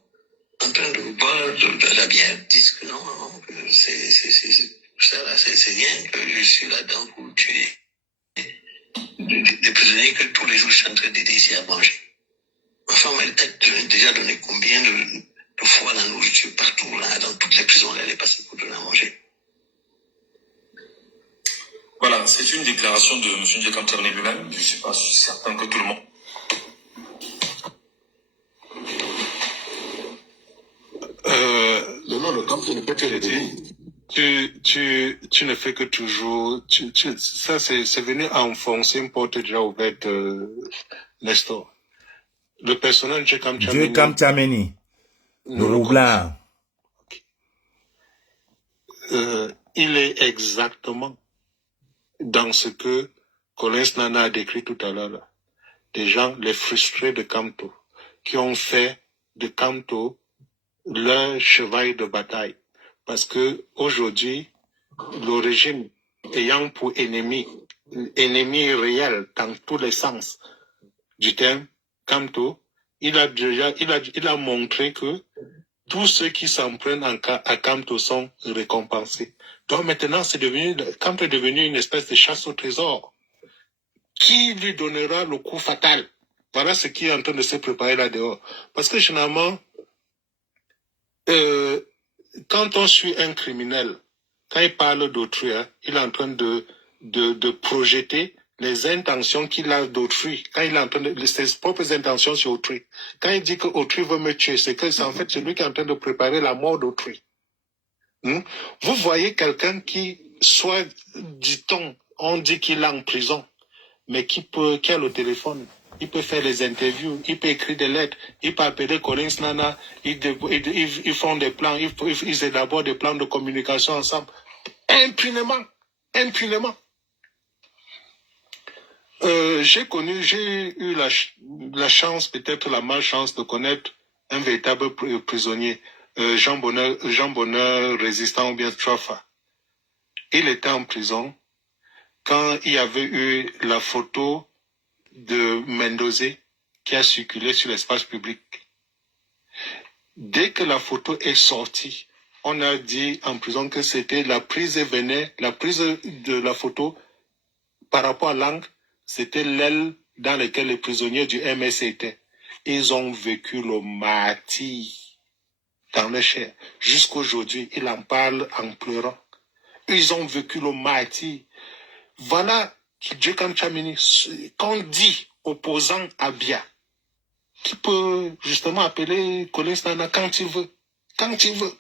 en train de boire de la bière, disent que non, que ça là, c'est rien, que je suis là-dedans pour tuer des prisonniers que tous les jours je suis en train d'aider ici à manger. Ma femme, elle a déjà donné combien de fois la nourriture partout, là, dans toutes les prisons, elle est passée pour donner à manger. Voilà, c'est une déclaration de M. Ndiaye lui-même. Je ne suis pas certain que tout le monde. Non, le temps qui ne peut que le tu ne fais que toujours... ça, c'est venu enfoncer une porte déjà ouverte, Nestor. Le personnage Djekam Tchameni, le roublard. Il est exactement dans ce que Collins Nana a décrit tout à l'heure. Des gens, les frustrés de Kamto, qui ont fait de Kamto leur cheval de bataille. Parce que aujourd'hui, le régime ayant pour ennemi réel dans tous les sens du terme, Kamto, il a montré que tous ceux qui s'en prennent à Kamto sont récompensés. Donc maintenant, Kamto est devenu une espèce de chasse au trésor. Qui lui donnera le coup fatal? Voilà ce qui est en train de se préparer là-dehors. Parce que généralement, quand on suit un criminel, quand il parle d'autrui, il est en train de projeter les intentions qu'il a d'autrui. Quand il est en train de ses propres intentions sur autrui. Quand il dit que autrui veut me tuer, c'est que c'est en fait celui qui est en train de préparer la mort d'autrui. Vous voyez quelqu'un qui, soit dit-on, on dit qu'il est en prison, mais qui a le téléphone, il peut faire des interviews, il peut écrire des lettres, il peut appeler Collins Nana, ils font des plans, ils élaborent des plans de communication ensemble. Impunément. J'ai eu la chance, peut-être la malchance de connaître un véritable prisonnier, Jean Bonheur, résistant ou bien Trafa. Il était en prison quand il y avait eu la photo de Mendoza qui a circulé sur l'espace public. Dès que la photo est sortie, on a dit en prison que c'était la prise de la photo par rapport à l'angle, c'était l'aile dans laquelle les prisonniers du MS étaient. Ils ont vécu le martyre dans leur chair. Jusqu'aujourd'hui, ils en parlent en pleurant. Ils ont vécu le martyre. Voilà Djekam Tchameni, qu'on dit opposant à Bia, qui peut justement appeler Collins Nana quand il veut. Quand il veut.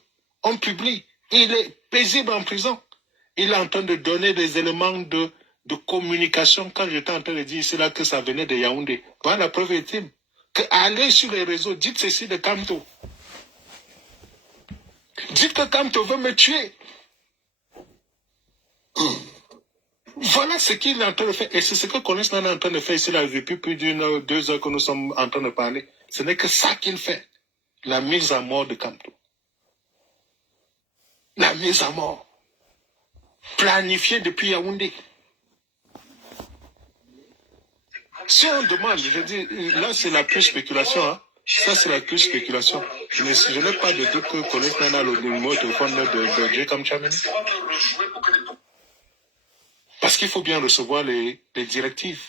On publie. Il est paisible en prison. Il est en train de donner des éléments de communication. Quand j'étais en train de dire c'est là que ça venait de Yaoundé. Voilà la preuve ultime. Que allez sur les réseaux, dites ceci de Kamto. Dites que Kamto veut me tuer. Voilà ce qu'il est en train de faire. Et c'est ce que Collins Nana est en train de faire ici, là, depuis plus d'2 heures que nous sommes en train de parler. Ce n'est que ça qu'il fait. La mise à mort de Kamto. La mise à mort. Planifiée depuis Yaoundé. Si on demande, je dis, là c'est la pure spéculation, hein. Ça c'est la pure spéculation. Je n'ai pas de doute que Collins Nana a le numéro de téléphone de Djekam Tchameni. Parce qu'il faut bien recevoir les directives.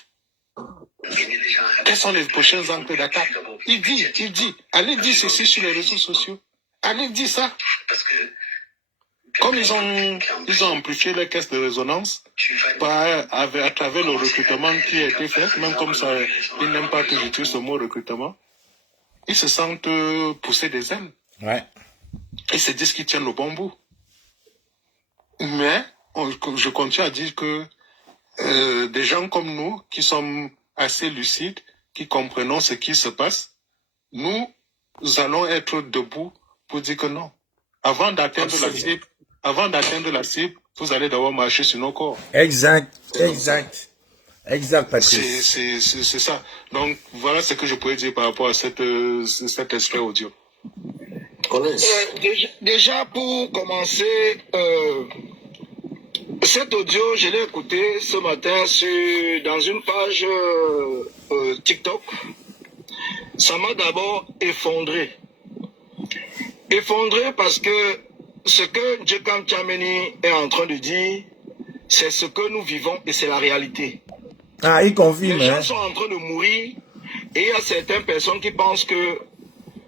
Quels sont les prochains angles d'attaque? Il dit, allez dire ceci sur les réseaux sociaux. Allez dire ça. Comme ils ont amplifié les caisses de résonance à travers le recrutement qui a été fait, même comme ça, ils n'aiment pas que j'utilise ce mot recrutement, ils se sentent pousser des ailes. Ouais. Ils se disent qu'ils tiennent le bon bout. Mais je continue à dire que des gens comme nous, qui sommes assez lucides, qui comprenons ce qui se passe, nous allons être debout pour dire que non. Avant d'atteindre la cible, vous allez d'abord marcher sur nos corps. Exact, Patrice. C'est ça. Donc, voilà ce que je pourrais dire par rapport à cet extrait audio. Déjà, pour commencer, cet audio, je l'ai écouté ce matin dans une page TikTok. Ça m'a d'abord effondré. Effondré parce que ce que Djekam Tchameni est en train de dire, c'est ce que nous vivons et c'est la réalité. Ah, il confirme. Les gens sont en train de mourir et il y a certaines personnes qui pensent que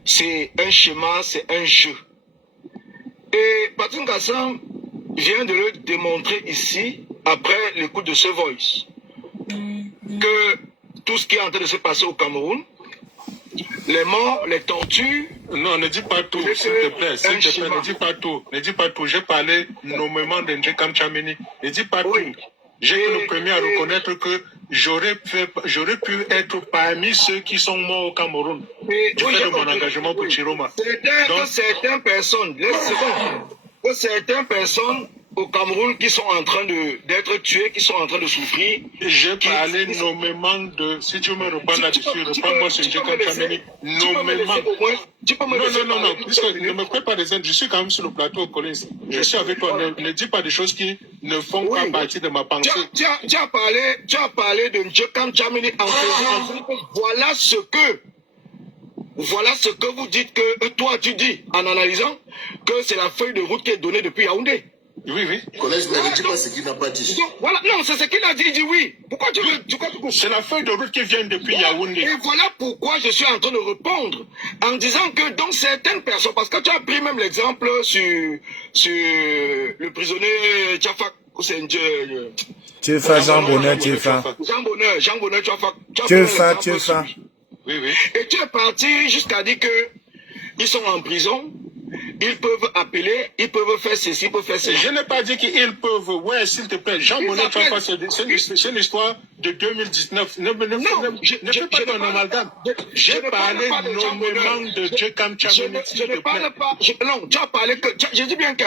c'est un schéma, c'est un jeu. Et Patrick Gassan vient de le démontrer ici, après l'écoute de ce voice, que tout ce qui est en train de se passer au Cameroun, les morts, les tortures... Non, ne dis pas tout, s'il te plaît, ne dis pas tout. J'ai parlé nommément de Djekam Tchameni. Ne dis pas tout. J'ai été le premier à reconnaître que j'aurais pu être parmi ceux qui sont morts au Cameroun du fait de mon engagement pour Chiroma. Que certaines personnes, que certaines personnes au Cameroun qui sont en train d'être tuées, qui sont en train de souffrir. J'ai parlé nommément de, si tu me reprends là-dessus, reprends-moi sur Djekam Tchameni, nommément. Non, puisque ne me fais pas des aides, je suis quand même sur le plateau, Collins. Je suis avec toi, ne dis pas des choses qui ne font pas partie de ma pensée. Tu as parlé de Djekam Tchameni en faisant, voilà ce que vous dites que toi tu dis en analysant que c'est la feuille de route qui est donnée depuis Yaoundé. Oui. Collège ne dit pas ce qu'il n'a pas dit. Voilà, non, c'est ce qu'il a dit, il dit oui. Pourquoi tu veux c'est la feuille de route qui vient depuis Yaoundé. Et voilà pourquoi je suis en train de répondre en disant que dans certaines personnes, parce que tu as pris même l'exemple sur le prisonnier Tchafak, Jean Bonnet, Jean Bonnet, Tchefa. Oui. Et tu es parti jusqu'à dire que ils sont en prison, ils peuvent appeler, ils peuvent faire ceci, ils peuvent faire cela. Je n'ai pas dit qu'ils peuvent. Ouais, s'il te plaît. Jean Bonnet, c'est une histoire de 2019. Ne fais pas ton amalgame. J'ai parlé nommément de Djekam Tchameni. Je ne parle pas. Non, tu as parlé que. Je dis bien que.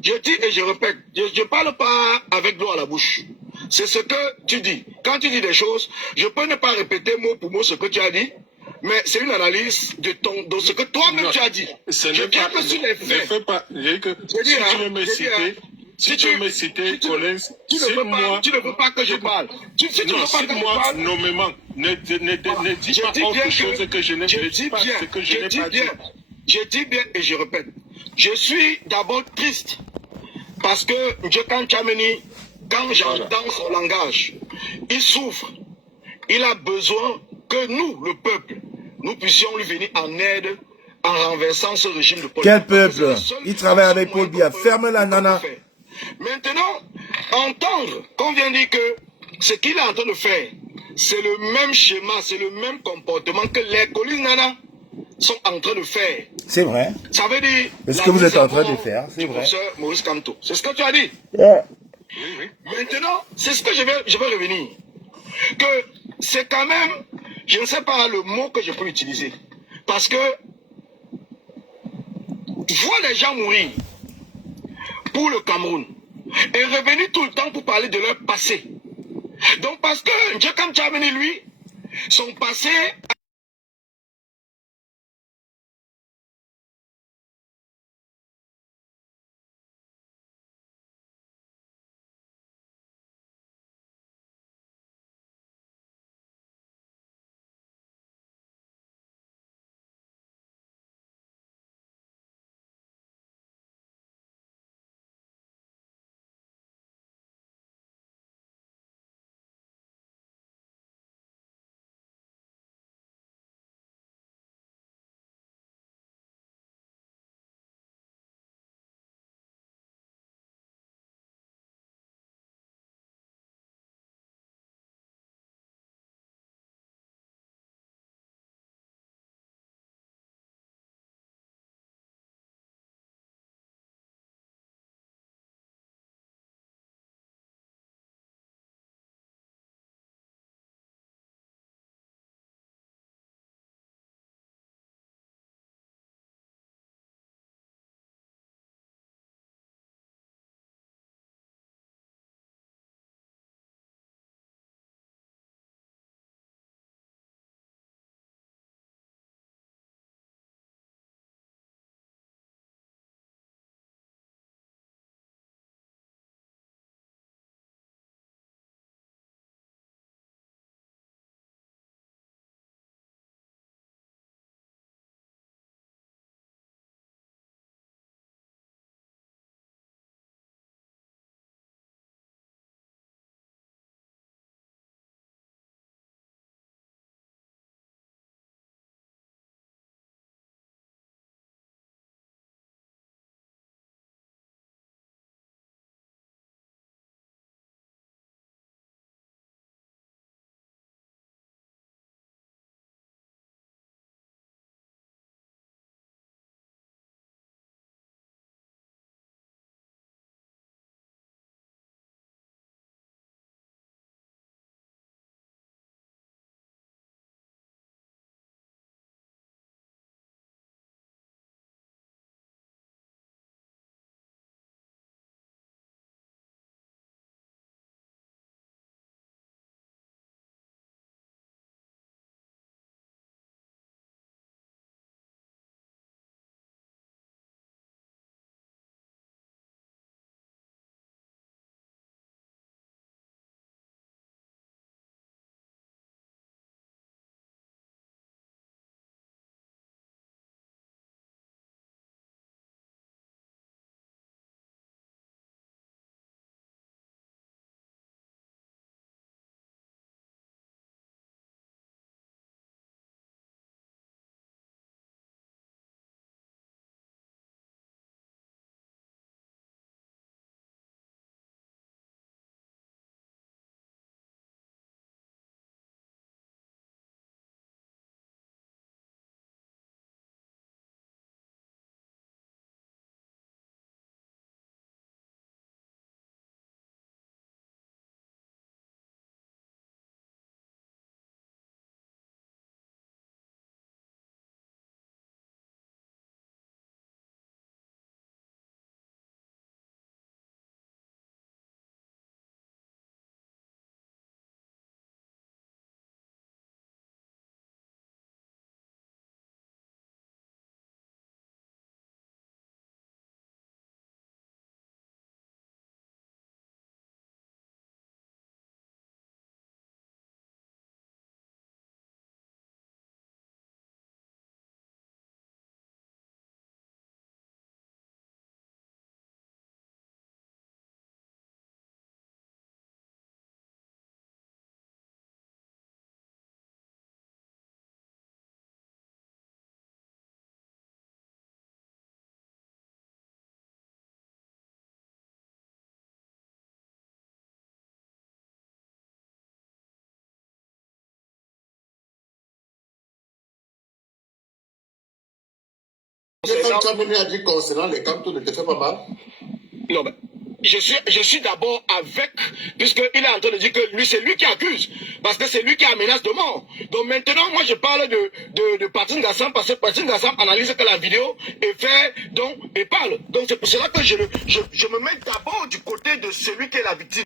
Je dis et je répète. Je ne parle pas avec l'eau à la bouche. C'est ce que tu dis. Quand tu dis des choses, je peux ne pas répéter mot pour mot ce que tu as dit. Mais c'est une analyse de ce que toi-même tu as dit. Je viens que sur les faits. Ne fais pas. Si tu veux me citer, Collins, tu ne veux pas que je parle. Cite-moi nommément. Ne dis pas autre chose que je n'ai pas dit. Je dis bien et je répète. Je suis d'abord triste parce que Djekam Tchameni, quand j'entends son langage, il souffre. Il a besoin que nous, le peuple, nous puissions lui venir en aide en renversant ce régime de Paul Biya. Quel peuple? Il travaille avec Paul Biya. Ferme la nana. Maintenant, entendre qu'on vient dire que ce qu'il est en train de faire, c'est le même schéma, c'est le même comportement que les Collins Nana sont en train de faire. C'est vrai. Ça veut dire... C'est ce que vous êtes en train de faire, c'est vrai. Maurice Kamto. C'est ce que tu as dit. Yeah. Oui. Maintenant, c'est ce que je vais revenir. Que c'est quand même, je ne sais pas le mot que je peux utiliser. Parce que, voir les gens mourir pour le Cameroun et revenir tout le temps pour parler de leur passé. Donc parce que Djekam Tchameni, lui, son passé... Quand tu as dit concernant les camps, ne te fais pas mal. Non, mais je suis d'abord avec, puisqu'il est en train de dire que lui, c'est lui qui accuse, parce que c'est lui qui a menace de mort. Donc maintenant, moi, je parle de Patrice Ngassam, parce que Patrice Ngassam analyse que la vidéo est faite, donc, et parle. Donc c'est pour cela que je me mets d'abord du côté de celui qui est la victime.